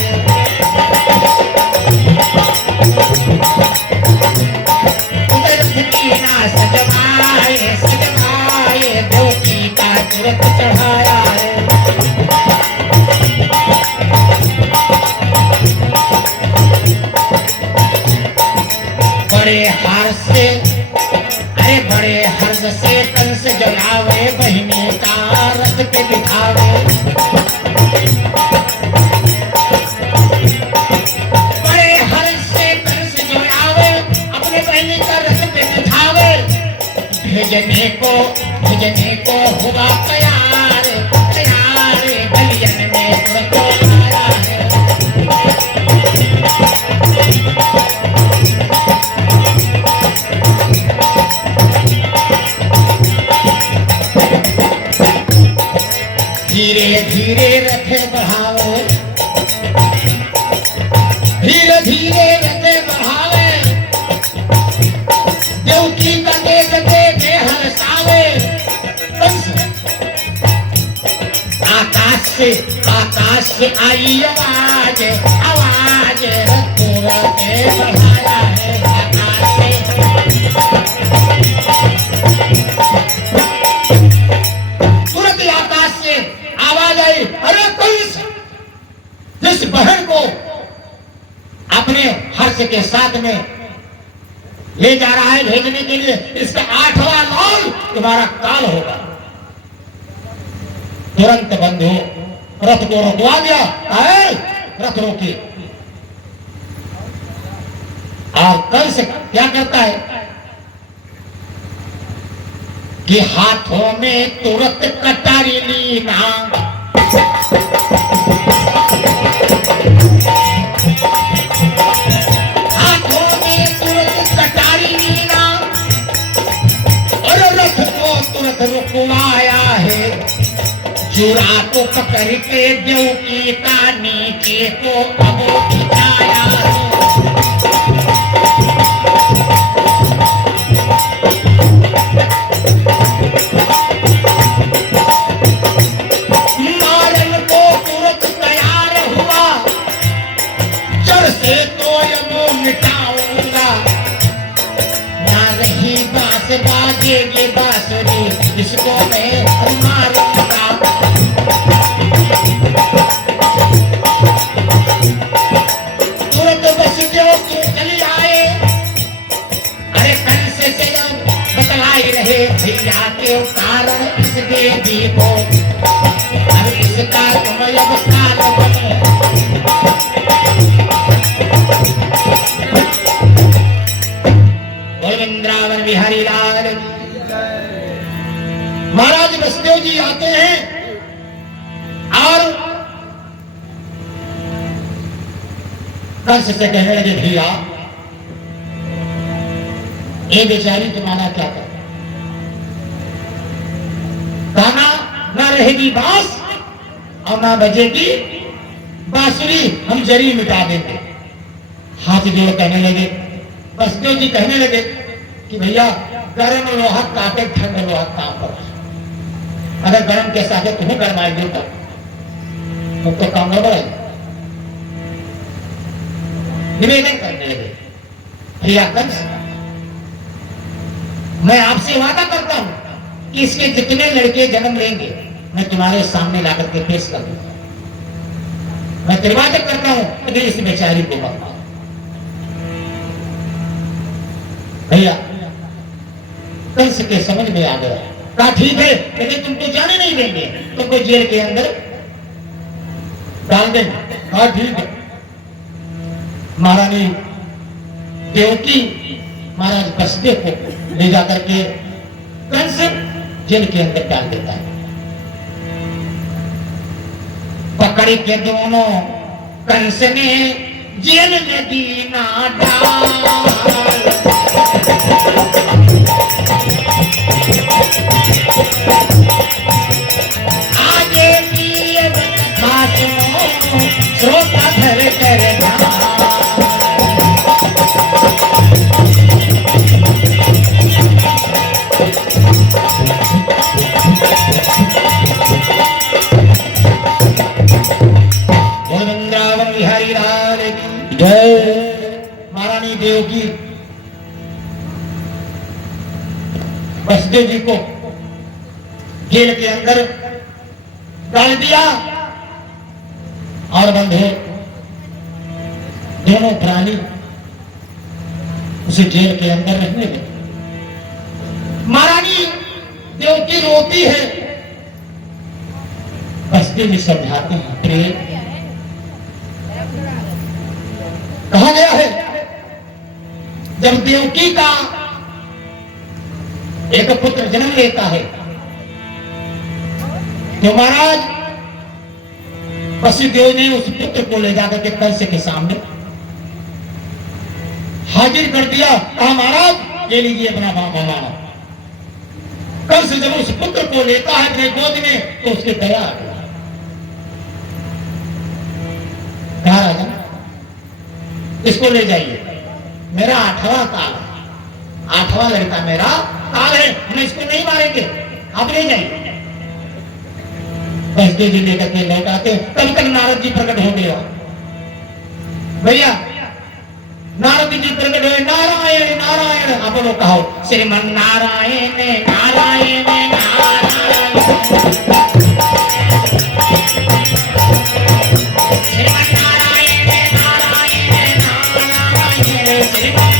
रथ की ना सजवाए सजवाए, देवकी का तुरंत चढ़ाया है। बड़े हर्ष से, अरे बड़े हर्ष से कंस जलावे, बहिनी का रथ पे दिखावे। बड़े हर्ष से कंस जलावे, अपने बहिनी का रथ पे दिखावे। भेजने को हुआ तैयार, तैयार बलियन में तुमको आया है। धीरे धीरे रथ बढ़ावे, धीरे धीरे रथ बढ़ावे, देवकी का देख देख हर्षावे। आकाश से आई आवाज, आवाज रघुरा के बढ़ाया है आकाश से। तुरंत आकाश से आवाज आई, अरे कंस जिस बहन को अपने हर्ष के साथ में ले जा रहा है भेजने के लिए, इसका 8वां लाल तुम्हारा काल होगा। तुरंत बंधु रथ को रोकवा दिया, रथ रोके। और कंस क्या करता है कि हाथों में तुरंत कटारी लीना, हाथों में तुरंत कटारी लीना, और रथ को तुरंत रुकवाया है। जुरा को पकड़ के देवकी का नीचे को अब खिंचाया है। मारन को तुरंत तैयार हुआ, जड़ से तो अब मिटाऊंगा। ना रही बांस बाजेगी बांसुरी, इसको मैं मारूंगा। तुरंत बस देवकी चली आए, अरे कंस से बतलाई रहे भैया के कारण इस देवी को, अब इसका तुम अब काल बने। वृंदावन बिहारी लाल महाराज बसदेव जी आते हैं और कंस से कहने लगे, भैया ये बेचारी तुम्हारा क्या कर, गाना ना रहेगी बांस और ना बजेगी बांसुरी, हम जरी मिटा देंगे। हाथ जोड़ कहने लगे, बसदेव जी कहने लगे कि भैया गर्म लोहा काटे, ठंड लोहा काम पर। अगर गर्म के साथ तुम्हें गरमाई देता तो काम गड़बड़ है। निवेदन करने लगे, भैया कंस, मैं आपसे वादा करता हूं कि इसके जितने लड़के जन्म लेंगे मैं तुम्हारे सामने लाकर के पेश कर दूंगा। मैं त्रिवाचक करता हूं कि इस बेचारी को मत मारो। भैया कंस के समझ में आ गया, कहा ठीक है, लेकिन तुमको जाने नहीं देंगे, तुमको जेल के अंदर डाल देंगे। कहा ठीक है। महारानी देवकी महाराज बसदेव को ले जाकर के कंस जेल के अंदर डाल देता है। पकड़ के दोनों कंस ने जेल में दीना डाल, आगे की श्रोता धर कर वृंदावन बिहारी लाल की जय। महारानी देवकी बसदेव जी को जेल के अंदर डाल दिया और बंधु दोनों प्राणी उसे जेल के अंदर रहने लगे। महारानी देवकी रोती है, बसदेव जी समझाते हैं, प्रेम कहा गया है जब देवकी का एक पुत्र जन्म लेता है तो महाराज वसुदेव ने उस पुत्र को ले जाकर के कंस के सामने हाजिर कर दिया। कहा महाराज ले लीजिए अपना बाबा। कंस जब उस पुत्र को लेता है अपने गोद में तो उसके दया आ गया। इसको ले जाइए, मेरा 8वां काल है, 8वां लड़का मेरा काल है, हम इसको नहीं मारेंगे, आप ले जाइए। बसदेव जी लेकर के लौट आते, तब तक नारद जी प्रकट हो गया। भैया नारद जी प्रकट हुए, नारायण नारायण, आप लोग कहो श्रीमन नारायण नारायण नारायण, श्रीमन नारायण नारायण नारायण, श्रीमन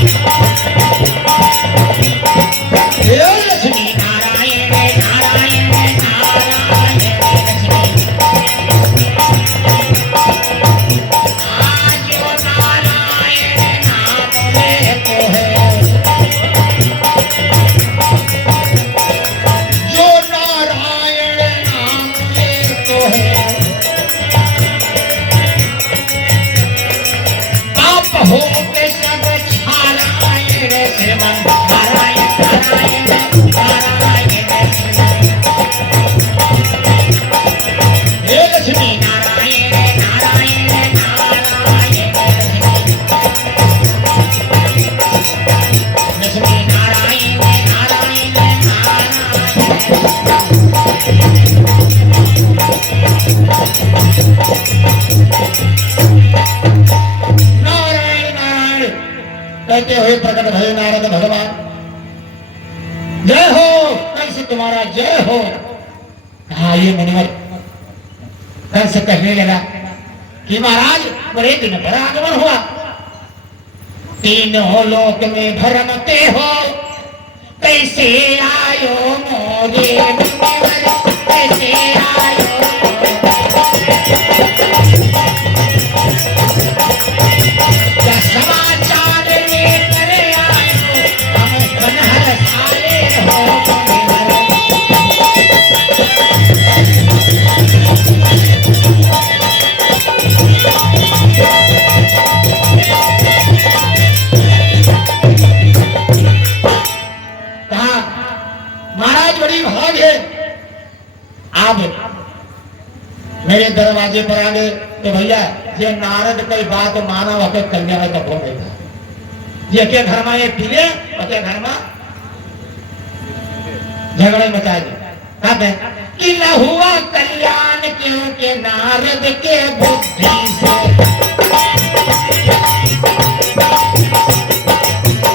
लक्ष्मी नारायण नारायण नारायण, लक्ष्मी आज नारायण नाम लेते हैं, जो नारायण नाम लेते हैं, पाप होते सब छारायण, श्रीमन नारायण नारायण नारायण, हे लक्ष्मी नारायण नारायण नारायण, लक्ष्मी नारायण नारायण नारायण नारायण कहते हुए प्रकट भय नारद भगवान, जय हो कंस तुम्हारा जय हो। हाँ ये मुनिवर कंस कहने लगा कि महाराज बड़े दिन पर आगमन हुआ, तीनों लोक में भरमते हो, कैसे आयो मोरे मुनिवर, कैसे आयो, क्या समाचार लेकर आयो, हम बनहर साले हो मुनिवर। कहा महाराज बड़ी भाग है, आप मेरे दरवाजे पर आ गए तो भैया ये नारद कोई बात मानव अपने कन्या में तब हो गई, ये क्या घर में ये पीले और क्या घर में झगड़े मचा दे, कहते कि न हुआ कल्याण क्योंकि नारद के बुद्धि से,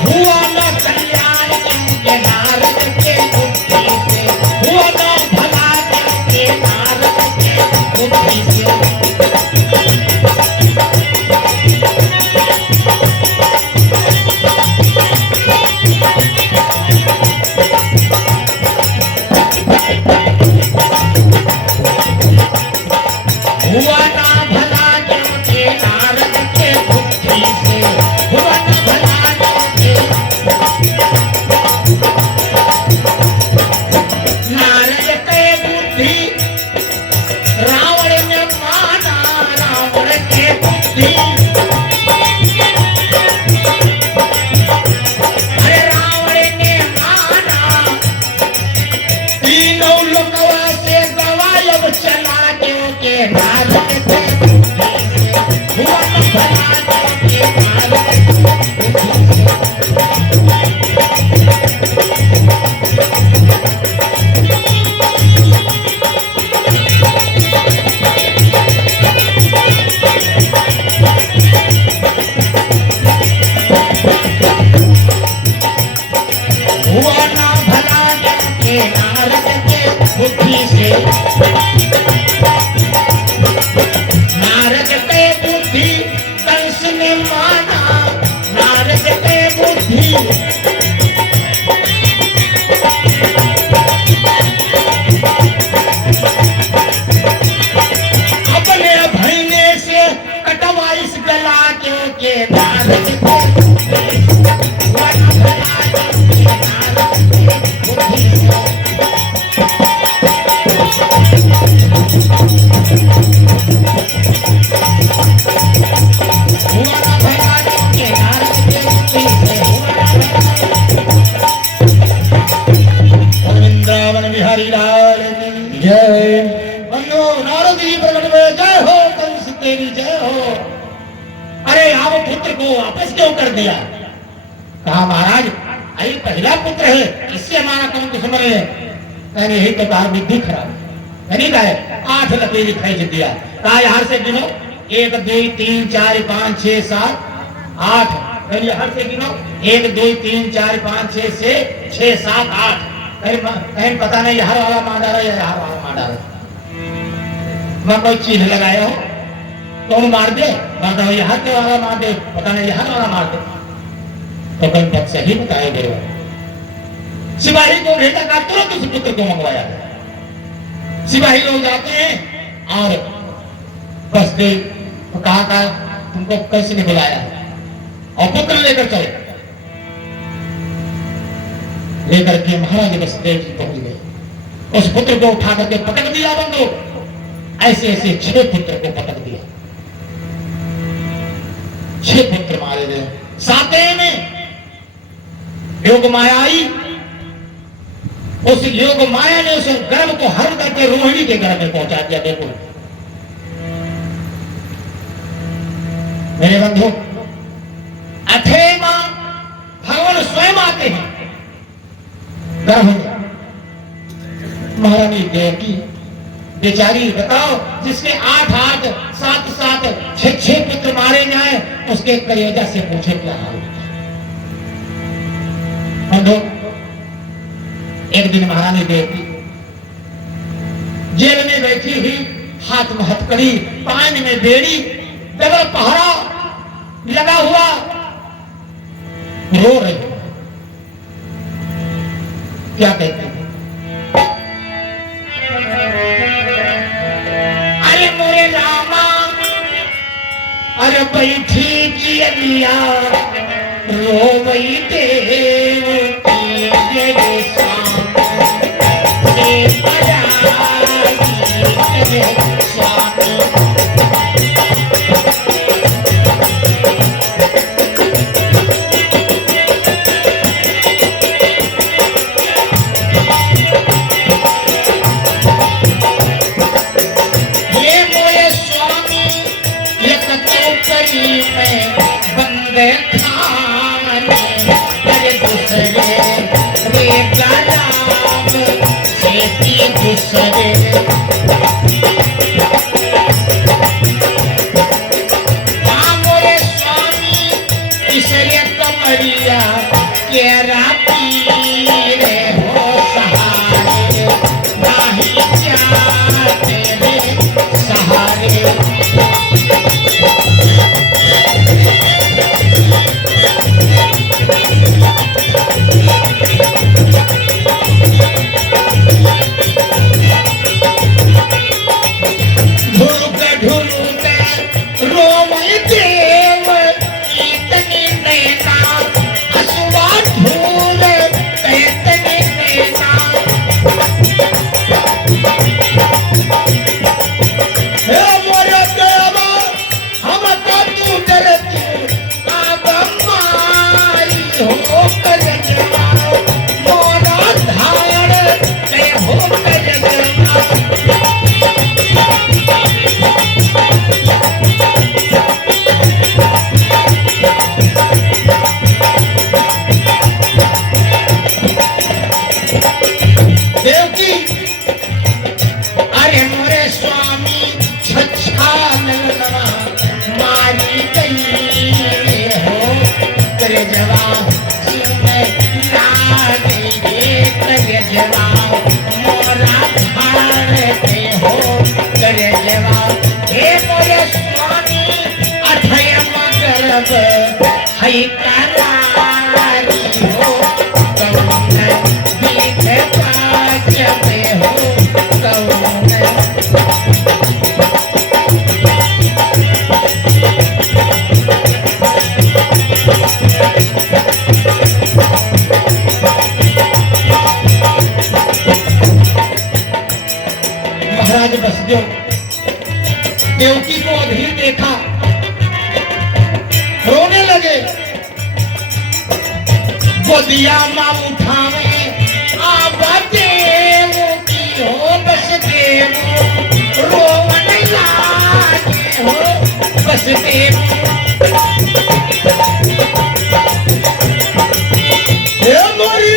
हुआ न कल्याण क्योंकि नारद के बुद्धि से, हुआ न भला क्योंकि नारद के बुद्धि से। हुआ ना भला क्योंकि नारद पुत्र है, इससे हमारा कौन दुश्मन है? मैंने यही तो कहा, बुद्धि खराब है। नहीं कहा 8 लकीर खींच दिया। कहा यहाँ से गिनो 1 2 3 4 5 6 7 8। यहाँ से गिनो 1 2 3 4 5 6 से 6 7 8। कहीं पता नहीं हर वाला मार डाला या हर वाला मार डाला। मैं कोई चीज लगाया हो तो मार दे, यहाँ के वाला मार दे, पता नहीं यहाँ वाला मार दे। तो कहीं पद सही बताया गया। सिपाही को भेजा का तुरंत उस पुत्र को मंगवाया। सिपाही लोग जाते हैं और बस दे तो कहा तुमको कैसे ने बुलाया, और पुत्र लेकर चले। लेकर के महाराज बसदेव जी पहुंच गए। उस पुत्र को उठा करके पटक दिया बंदूक। ऐसे ऐसे 6 पुत्र को पटक दिया। 6 पुत्र मारे गए। 7वें में योग माया आई। उस योग माया ने उस गर्भ को हर करके रोहिणी के गर्भ में पहुंचा दिया। बिल्कुल मेरे बंधु, अथेमा भगवान स्वयं आते हैं गर्भ में। महारानी देवकी बेचारी, बताओ, जिसके 8 8 7 7 6 पुत्र मारे जाए, उसके कलेजा से पूछे क्या हाल होता। बंधु, एक दिन महारानी देवकी जेल में बैठी हुई, हाथ में हथकड़ी, पान में बेड़ी, डबल पहरा लगा हुआ, रो रही। क्या कहते हैं? अरे मोरे रामा, अरे बैठी जिया रोवई देव की सामने स्वामी। मोरे स्वामी इसलिए कमरिया केरा पीरे हो सहारे, नाही क्या तेरे सहारे। महाराज बसदेव देवकी को अधीर देखा, रोने लगे। गोदिया माँ उठावे आबा देव की हो बसदेव, रोवन लागे हो बसदेव। मोरी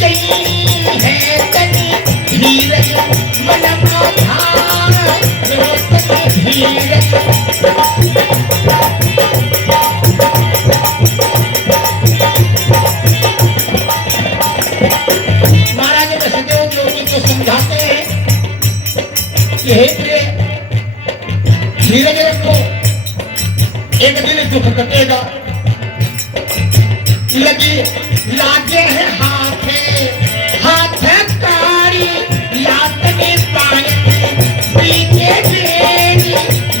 है तनी धीरज मन आधार तनी धीरज। महाराज वसुदेव जोगी को समझाते हैं कि हे प्रिय धीरज रखो, एक दिन दुख कटेगा। लगी लागे है हाथे हाथे कारी लात में पायन पीछे बेड़ी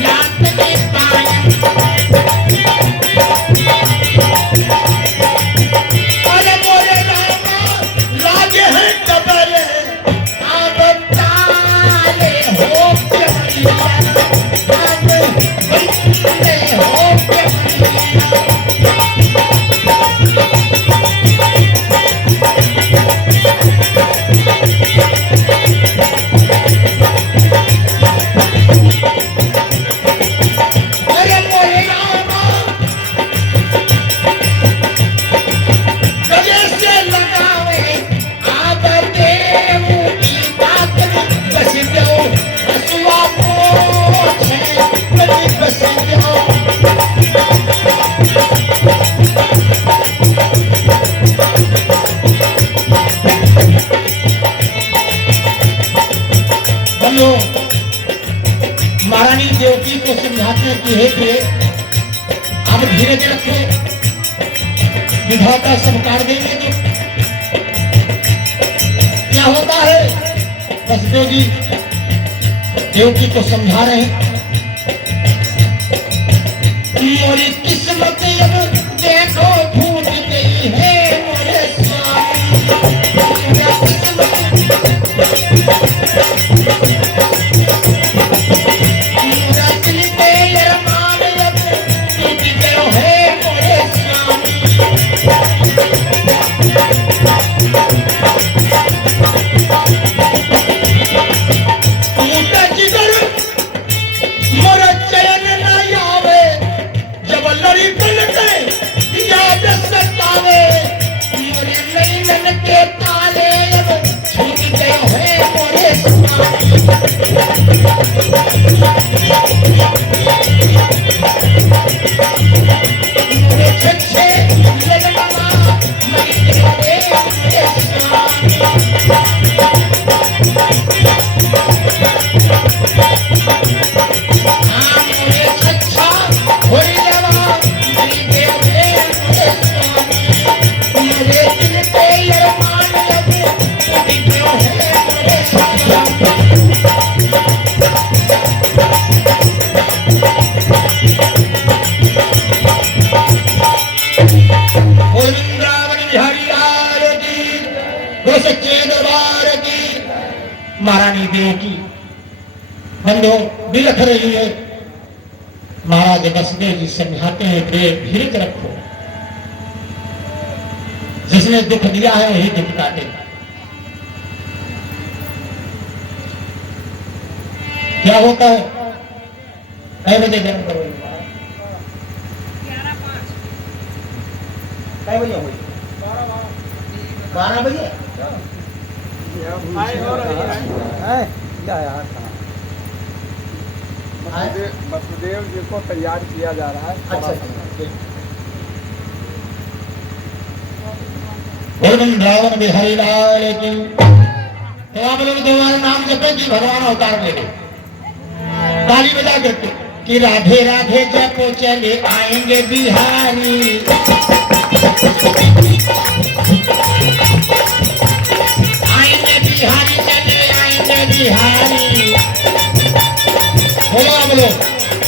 लात में पायन। अरे बोले रामा लागे है डबल अब ताले हो के अब बंदे हो के। महारानी देवकी को समझाते हैं कि हे प्रिय आप धीरज रखो, विधाता सब कार देंगे। तो क्या होता है वसुदेव जी देवकी को समझा रहे हैं, मोरी किस्मत अब देखो फूट गई है मोरे स्वामी। महारानी देवकी बंदो बिलख रही है। महाराज वसुदेव जी समझाते हैं प्रिय धीरज रखो, जिसने दुख दिया है वही दुख काटे। क्या होता है कै बजे गर्म करो 12 बजे वसुदेव जी को तैयार किया जा रहा है। अच्छा वृंदावन बिहारी लाल की। तो आप लोग दोबारा नाम जपे कि भगवान अवतार ले लो, ताली बजा देते कि राधे राधे जपो चले आएंगे बिहारी। आएंगे बिहारी चले आएंगे बिहारी। बोलो आप लोग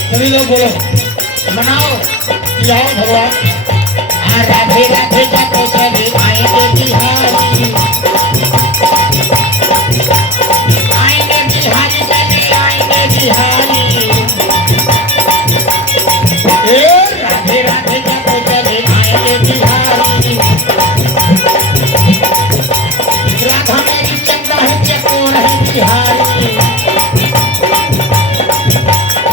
सभी लोग बोलो मनाओ कि आओ भगवान राधे राधे जपो चले आएंगे बिहारी। आएंगे बिहारी चले आएंगे बिहारी। राधे राधे जपो चले आएंगे बिहारी। राधा मेरी चंदा है चकोर है बिहारी।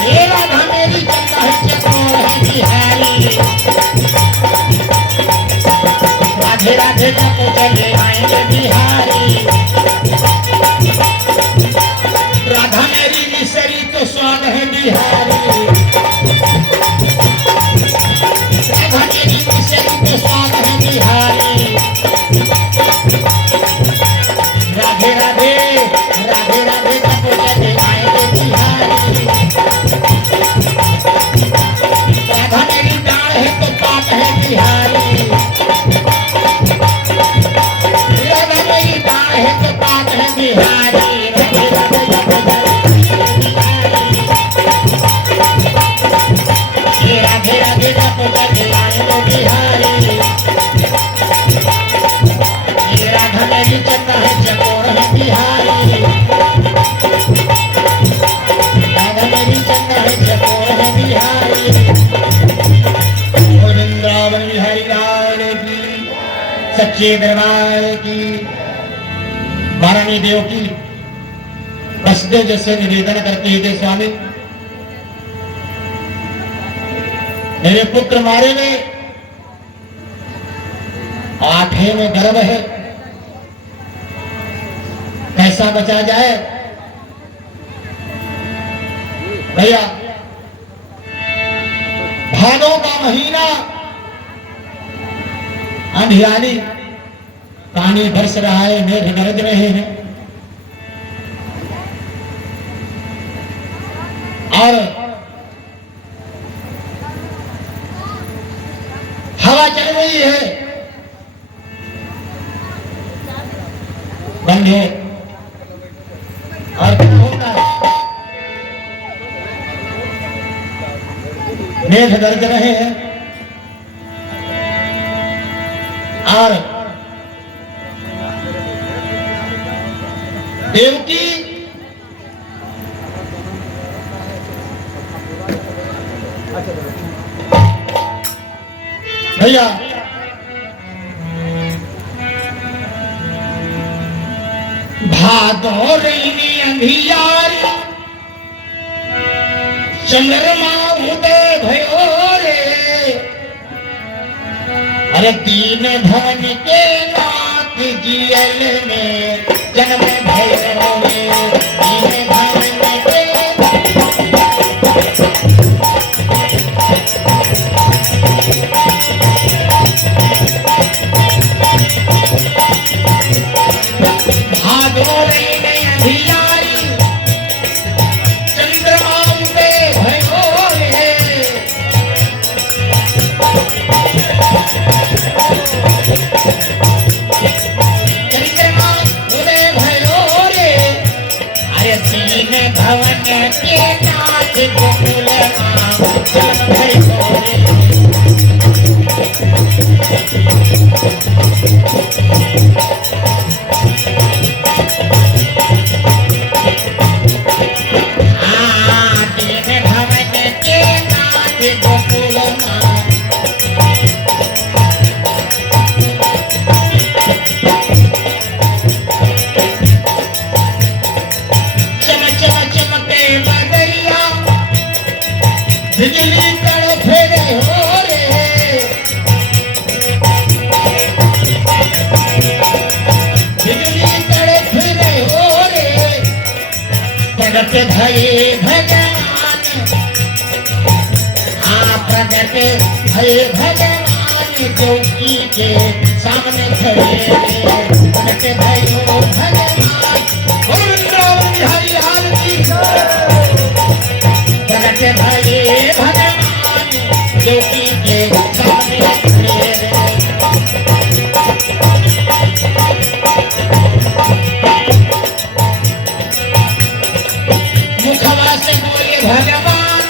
ये राधा मेरी चंदा है चकोर है बिहारी। राधे राधे जपो चले आएंगे राधा मेरी मिसरी तो स्वाद है बिहारी, राधा मेरी मिसरी तो स्वाद है बिहारी। राधे राधे राधे राधे जपो जपे आएंगे बिहारी। राधा मेरी डाल है तो पात है बिहारी, राधा मेरी डाल है तो पात है बिहारी। राधे राधे जपो जपे राधे राधे जपो जपे आएंगे बिहारी। राधा मेरी चंदा है चकोर है बिहारी, राधा मेरी चंदा है चकोर है बिहारी। वृंदावन बिहारी लाल की, सच्चे दरबार की। महारानी देव की बसदेव जैसे निवेदन करते थे, स्वामी मेरे पुत्र मारे में 8 में गर्भ है, कैसा बचा जाए भैया। भादों का महीना, अंधियारी, पानी बरस रहा है, मेघ गरज रहे हैं और हवा चल रही है। बंधे और क्या होता है, मेघ गरज रहे हैं और देवकी भैया भादो रही अंधियारी, चंद्रमा उदय भयो रे। अरे दीन धन के नाथ जियल में जन्म भयो रे। दीन धन के भादो रही अंधियारी, चंद्रमा उदय भयो रे। चंद्रमा उदय भयो रे। अरे दीन भवन के नाथ गोकुल जन्म भयो रे। बिजली तड़फे हो रे। बिजली तड़फे हो रे। प्रगट भये भगवान, प्रगट भये भगवान जोगी के सामने खड़े। प्रगट भयो भगवान, वृंदावन बिहारी लाल की प्रगट भये भगवान जोगी के सामने खड़े। मुखवा से बोले भगवान,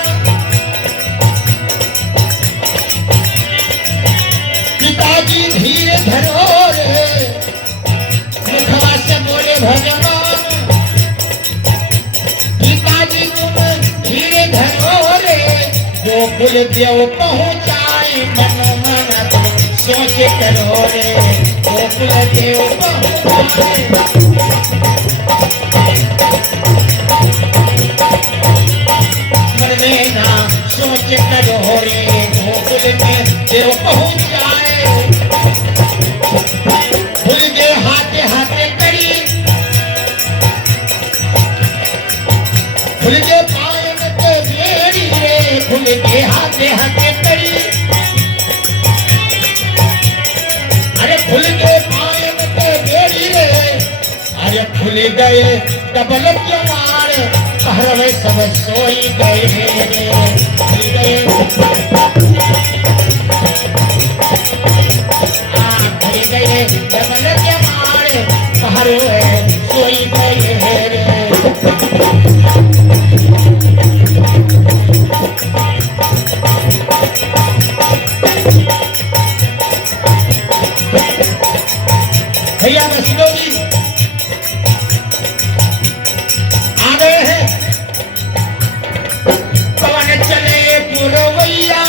पिताजी धीरे धरो रे। मुखवा से बोले भगवान, पिताजी तुम धीरे धरो रे। गोकुल देव पहुँचाए मन मन तुम सोच करो रे। गोकुल देव पहुँचाए मन में ना सोच करो रे। गोकुल में देव पहुँचाए, भूल गए हाथे हाथे करी ये भूल गए डबल के मारे घर में सब सोई गए भूल गए भूल गए डबल के मारे घर में सोई गए भैया वसुदेव जी आ गए हैं। पवन चले पुरवैया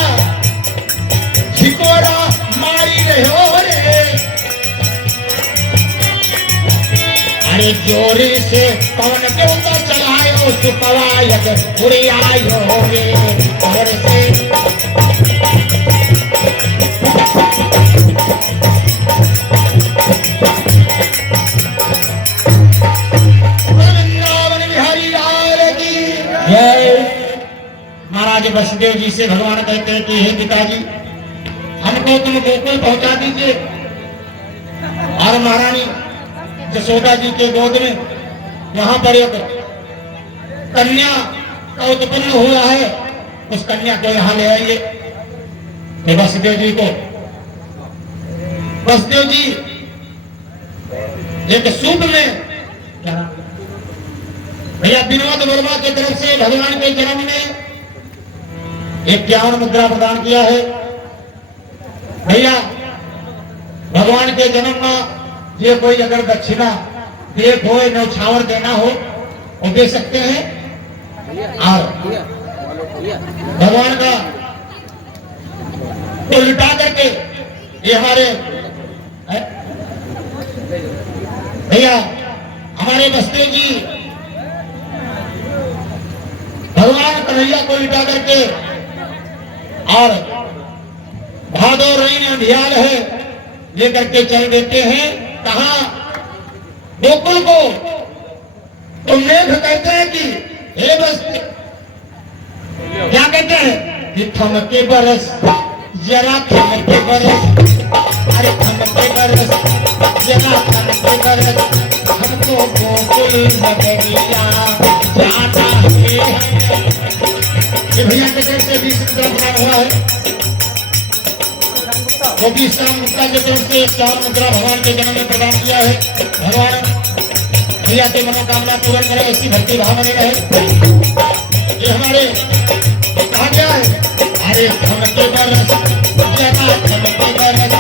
छिकोरा मारी रहे हो रे अरे जोरी से पवन के ऊपर चलायो सुपवायक उड़ी आयो रे और से महाराज वसुदेव जी से भगवान कहते हैं कि हे पिताजी हमको तुम गोकुल पहुंचा दीजिए और महारानी यशोदा जी के गोद में यहाँ पर एक कन्या का उत्पन्न हुआ है उस कन्या को यहाँ ले आइए। वसुदेव जी को वसुदेव जी एक सूप में भैया विनोद वर्मा की तरफ से भगवान के जन्म में 51 मुद्रा प्रदान किया है। भैया भगवान के जन्म में ये कोई अगर दक्षिणा देख हो नौछावर देना हो वो दे सकते हैं और भगवान का तो लुटा करके ये हमारे भैया हमारे वसुदेव जी भगवान कन्हैया को लुटा करके और भादो रैन अंधियाल है लेकर के चल देते हैं कहा गोकुल को। तो मेघ कहते हैं कि हे बस क्या कहते हैं कि थमके बरस जरा थमके बरस अरे थमके बरस जरा थमके बरस हमको गोकुल नगरिया जाना है। भैया के तरफ से 20 मुद्रा प्रदान हुआ है क्योंकि श्याम गुप्ता के तरफ से 4 मुद्रा भगवान के जन्म में प्रदान किया है। भगवान भैया के मनोकामना पूर्ण करे ऐसी भक्ति भाव बने रहे। ये हमारे कहा गया है अरे थमके बरस जरा थमके बरस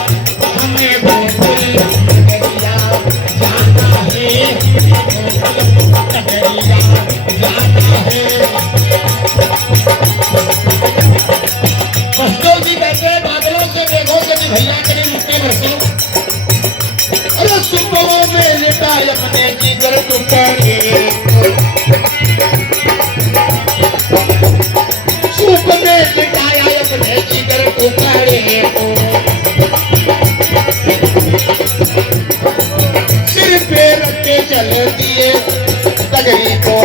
हमें गोकुल नगरिया जाना है नगरिया जाना है। वसुदेव जी कहते हैं बादलों से मेघों से भी भैया के लिए मुक्ति बरसो अरे सुबहों में लेटा अपने जिगर टुकड़े सुबह में लिटाया अपने जिगर टुकड़े सिर पे रख के चल दिए तगड़ी को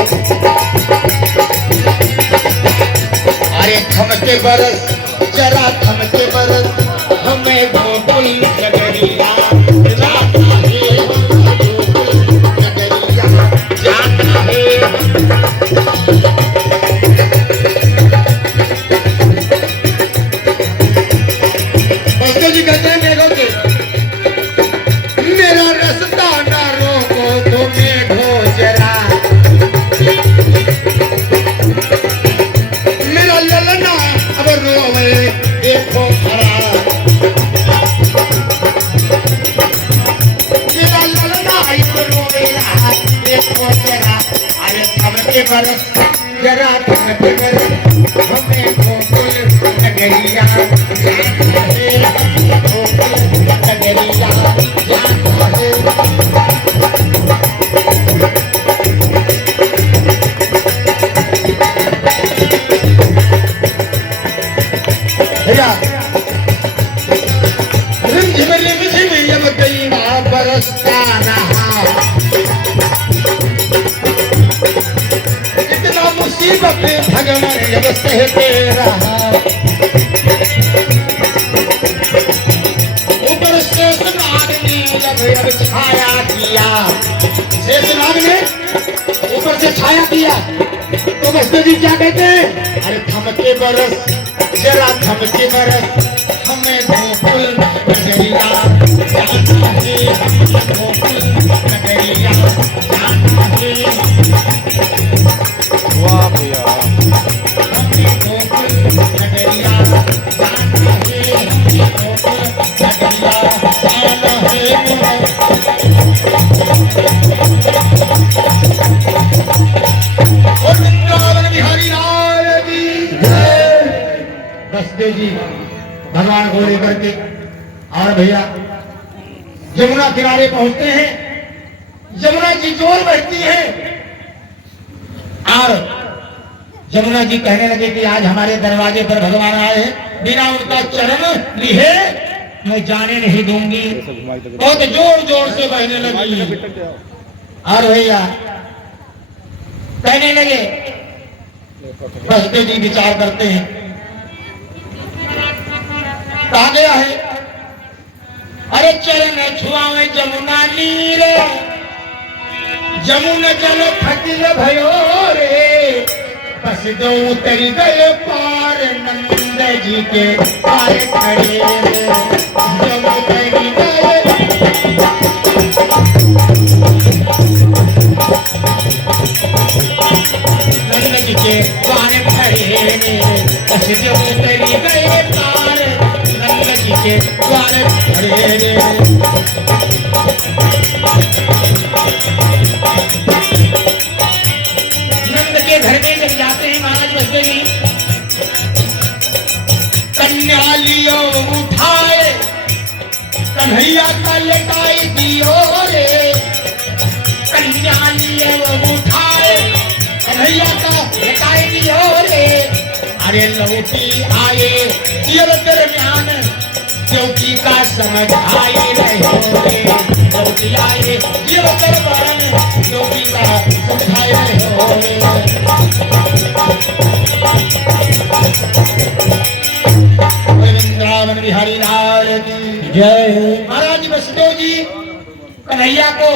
अरे थमके बरस जरा थमके बरस हमें गोकुल नगरिया जाना है गोकुल नगरिया जाना है। वसुदेव जी कहते हैं मेघों से मेरा रास्ता ना रोको तो मेघो जरा मेरा ललना अब रोवे देखो खरा मेरा ललना अब रोवेला देखो जरा अरे थमके बरस जरा थमके बरस हमें गोकुल नगरिया जाना है गोकुल नगरिया जाना है। भैया रिमझिम रिमझिम जब दैवा बरसता रहा इतना मुसीबत भगवान जब सहते रहा ऊपर से सुनार ने जब छाया किया। शेषनाग ने ऊपर से छाया किया तो बसते जी क्या कहते हैं, अरे थमके बरस जरा थमके बरस हमें गोकुल नगरिया जाना है, गोकुल नगरिया जाना है। वाह भैया, हमें गोकुल नगरिया जाना है, गोकुल नगरिया जाना है। और वृंदावन बिहारी लाल की जय। बसदेव जी भगवान को लेकर के और भैया यमुना किनारे पहुंचते हैं। यमुना जी जोर बहती है और यमुना जी कहने लगे कि आज हमारे दरवाजे पर भगवान आए हैं, बिना उनका चरण लिए मैं जाने नहीं दूंगी। बहुत जोर जोर से बहने लगी और भैया कहने लगे, बसदेव जी विचार करते हैं कहा गया है, अरे चरण छुआवे जमुना नीर जमुना जल फटिल भयो रे, बस दो उतर गए पार नंद जी के पार खड़े रे, जब उतर गए नंद जी के पार खड़े रे, बस दो उतर गए पार नंद जी के पार खड़े रे। नंद के घर में जब जाते हैं महाराज बसदेव जी, कन्या लियो उठाए कन्हैया का लटाई दियो रे, कन्या लियो उठाए कन्हैया का लटाई दियो रे। अरे लौटी आए दियल दरमियान क्योंकि का समझ आई रहो रे, लौटी आए दियल दरमियान क्योंकि का समझ आई रहो रे। वृंदावन बिहारी लाल की जय। महाराज बसदेव जी कन्हैया को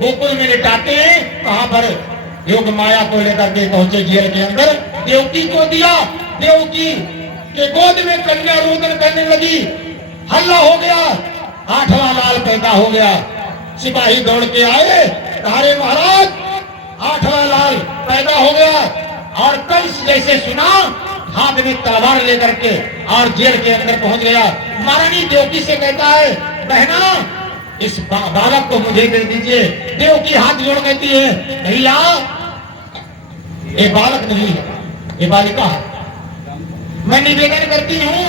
गोकुल में लिटाते हैं, कहां पर योग माया को लेकर के पहुंचे जेल के अंदर, देवकी को दिया, देवकी के गोद में कन्या रोदन करने लगी, हल्ला हो गया, 8वां लाल पैदा हो गया। सिपाही दौड़ के आए, अरे महाराज 8वां लाल पैदा हो गया। और कंस जैसे सुना हाथ में तलवार लेकर के और जेल के अंदर पहुंच गया। महारानी देवकी से कहता है, बहना इस बालक को मुझे दे दीजिए। देवकी हाथ जोड़ कहती है, भैया ये बालक नहीं है, ये बालिका है। मैं निवेदन करती हूँ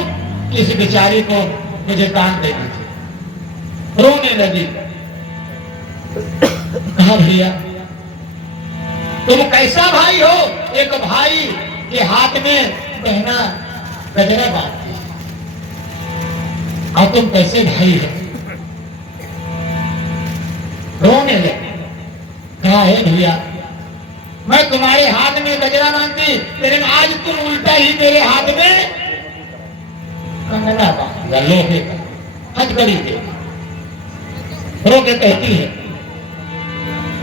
कि इस बेचारी को मुझे दान दे दीजिए। रोने लगी। कहा भैया तुम कैसा भाई हो, एक भाई के हाथ में बहना गजरा बांधती और तुम कैसे भाई हो। रोने लगे। कहा है भैया मैं तुम्हारे हाथ में गजरा बांधती, लेकिन आज तुम उल्टा ही मेरे हाथ में कंगना बांध दिया, लोहे का हथकड़ी दे। रो के कहती है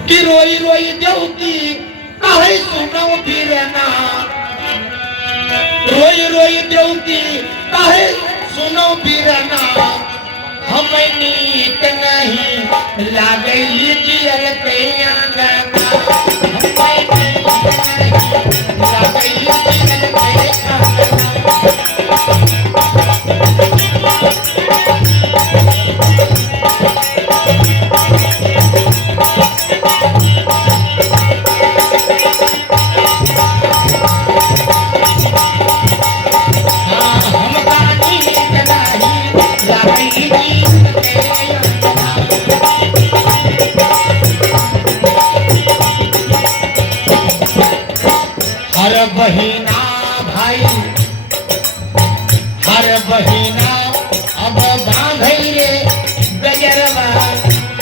कि रोई रोई देवकी काहे सुनो बीरना, रोई रोई देवकी काहे सुनो बीरना, हमें नीक नहीं लागई जियल के आंगना, हमें नीक नहीं लागई जियल के आंगना। बहिना भाई हर बहिना अब बांधई रे गजरवा,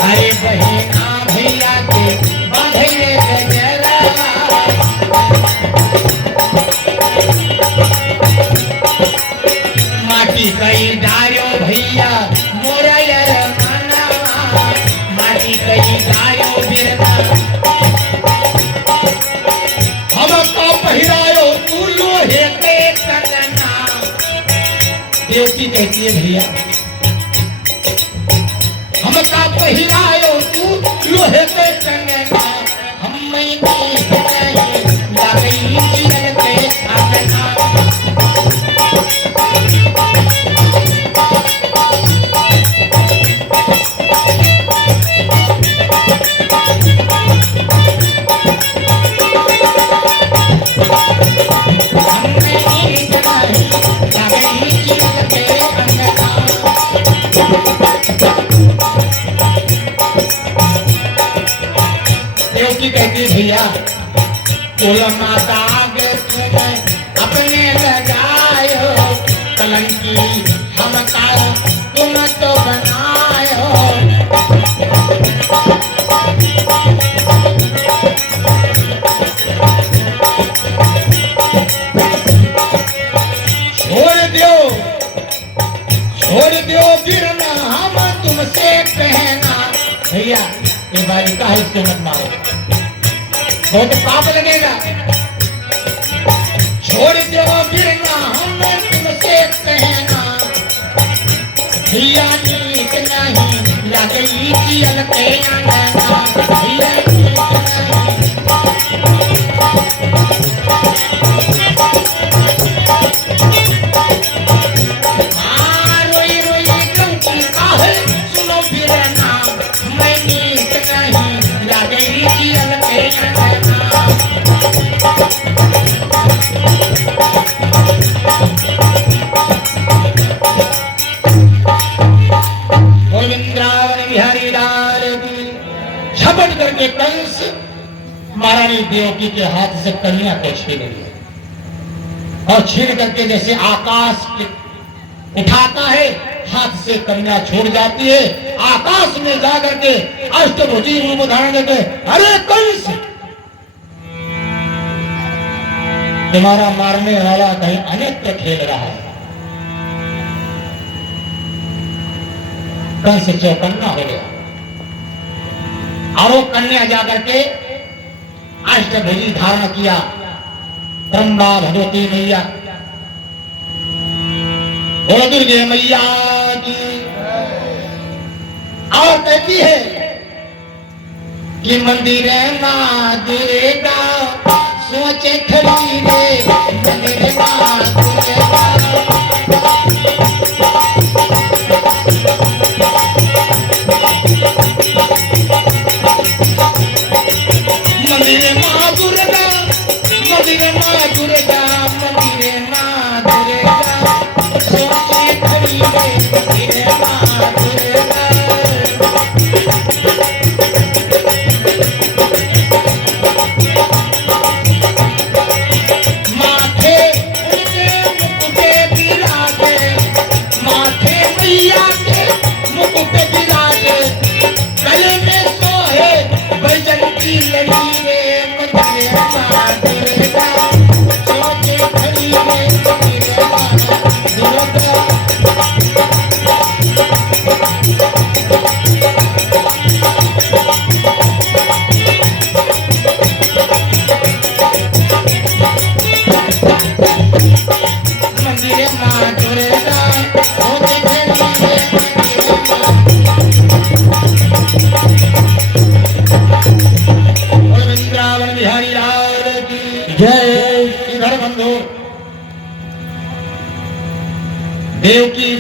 अरे बहिना भैया के बांधई रे गजरवा। माटी कई डारो भैया मोरा यार मानवा, माटी कई पहिरायो बिरना हमका पहिरायो तू लोहे के कंगना। देवकी कहती है भैया हमका पहिरायो तू लोहे के कंगना हम नहीं लागई चिरन के आंगना। कहती भैया कुल माता अपने लगायो कलंकी हमका तुम तो बनायो। छोड़ दो बिरना हम तुमसे कहना। भैया ये बारी का है इसको मत मारो बहुत पाप लगेगा। छोड़ दो बिरना हम तुमसे कहना भैया नीक नहीं लगई जियल के आंगना। भैया नीक नहीं रोई रोई कंची काहे सुनो बिरना मैं नीक नहीं लगई जियल के आंगना। गोविंदरावन बिहारी लाल की झपट करके कंस महारानी देवकी के हाथ से कन्या को छीन लिया और छीन करके जैसे आकाश उठाता है हाथ से कन्या छोड़ जाती है। आकाश में जाकर के अष्टभुजी रूप धारण करके अरे कंस तुम्हारा मारने वाला कहीं अन्यत्र खेल रहा है। कंस चौकन्ना हो गया और वो कन्या जाकर के अष्टभुजी धारण किया ब्रह्मा भगवती मैया और दुर्गे मैया की और कहती है कि मंदिर मां दुर्गा सोचे खड़ी रे मंदिर मां दुर्गा। मंदिर मां दुर्गा मंदिर मां दुर्गा मंदिर मां दुर्गा सोचे खड़ी रे मंदिर मां दुर्गा। माथे उनके मुकुटे विराजे माथे मैया के मुकुटे विराजे गले में सोहे बैजंती लड़ी रे मंदिर मां दुर्गा सोचे खड़ी रे मंदिर मां दुर्गा। मंदिर मां दुर्गा सोचे खड़ी रे वृंदावन बिहारी लाल की जय। इधर बंधु देवकी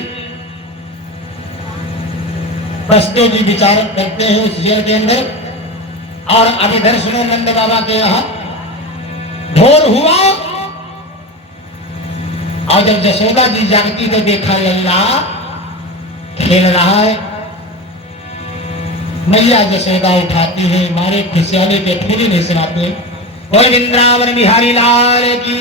बसदेव जी विचार करते हैं उस जेल के अंदर और अब इधर सुनो नंद बाबा के यहाँ ढोल हुआ और जब जसोदा जी जागती तो देखा लल्ला खेल रहा है। मैया जसोदा उठाती है मारे खुशियाली के पूरी नहीं सुनाते। कोई वृंदावन बिहारी लाल की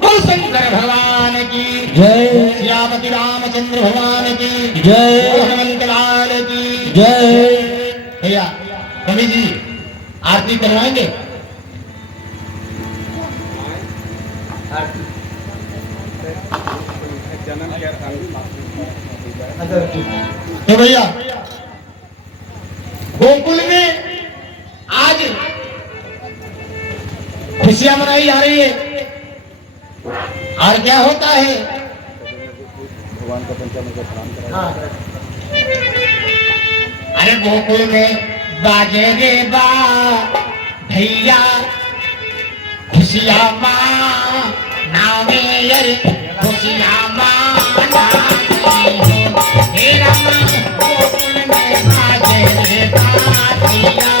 बोल शंकर भगवान की जय। श्यामती रामचंद्र भगवान की जय। हनुमंत लाल की जय। भैया कवि जी आरती करवाएंगे। तो भैया गोकुल में खुशियां मनाई जा रही है। और क्या होता है? भगवान का पंचामृत का स्नान करा। हाँ। अरे गोकुल में बाजे रे बा भैया खुशियां माँ नावे अरे खुशियां माँ नावे हो तेरा माँ गोकुल में बाजे रे बा भैया।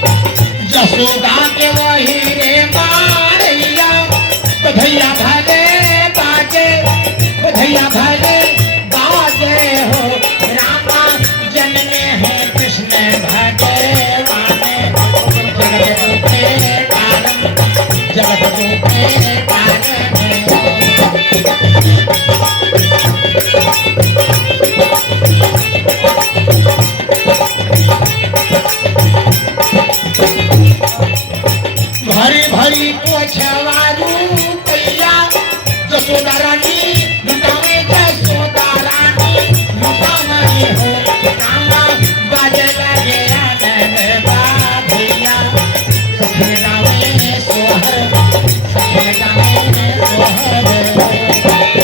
यशोदा के वही रे मारैया बधैया भले बाजे बधैया भले बाजे हो रामा जन्मे है कृष्ण भगवान जगत रूपे कारण जगत रूपे कारण भरी भरी पोछवारू पैया जसोदा रानी लुटावे जसोदा रानी लुटावे हो रामा बाजे लगे आनंद बा भैया सखी गावे सोहर सखी गावे सोहर।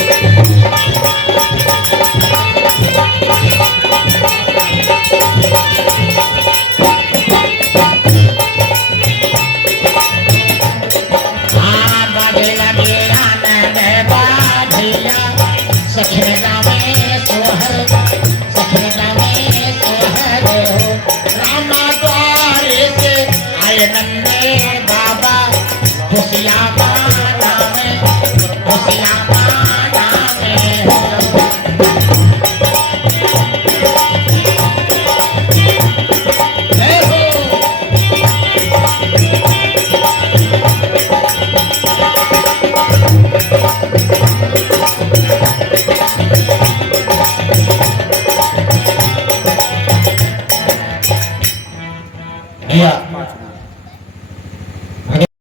सखी गावे सोहर सखी गावे सोहर हो रामा द्वारे से आए नन्हे बाबा खुशियां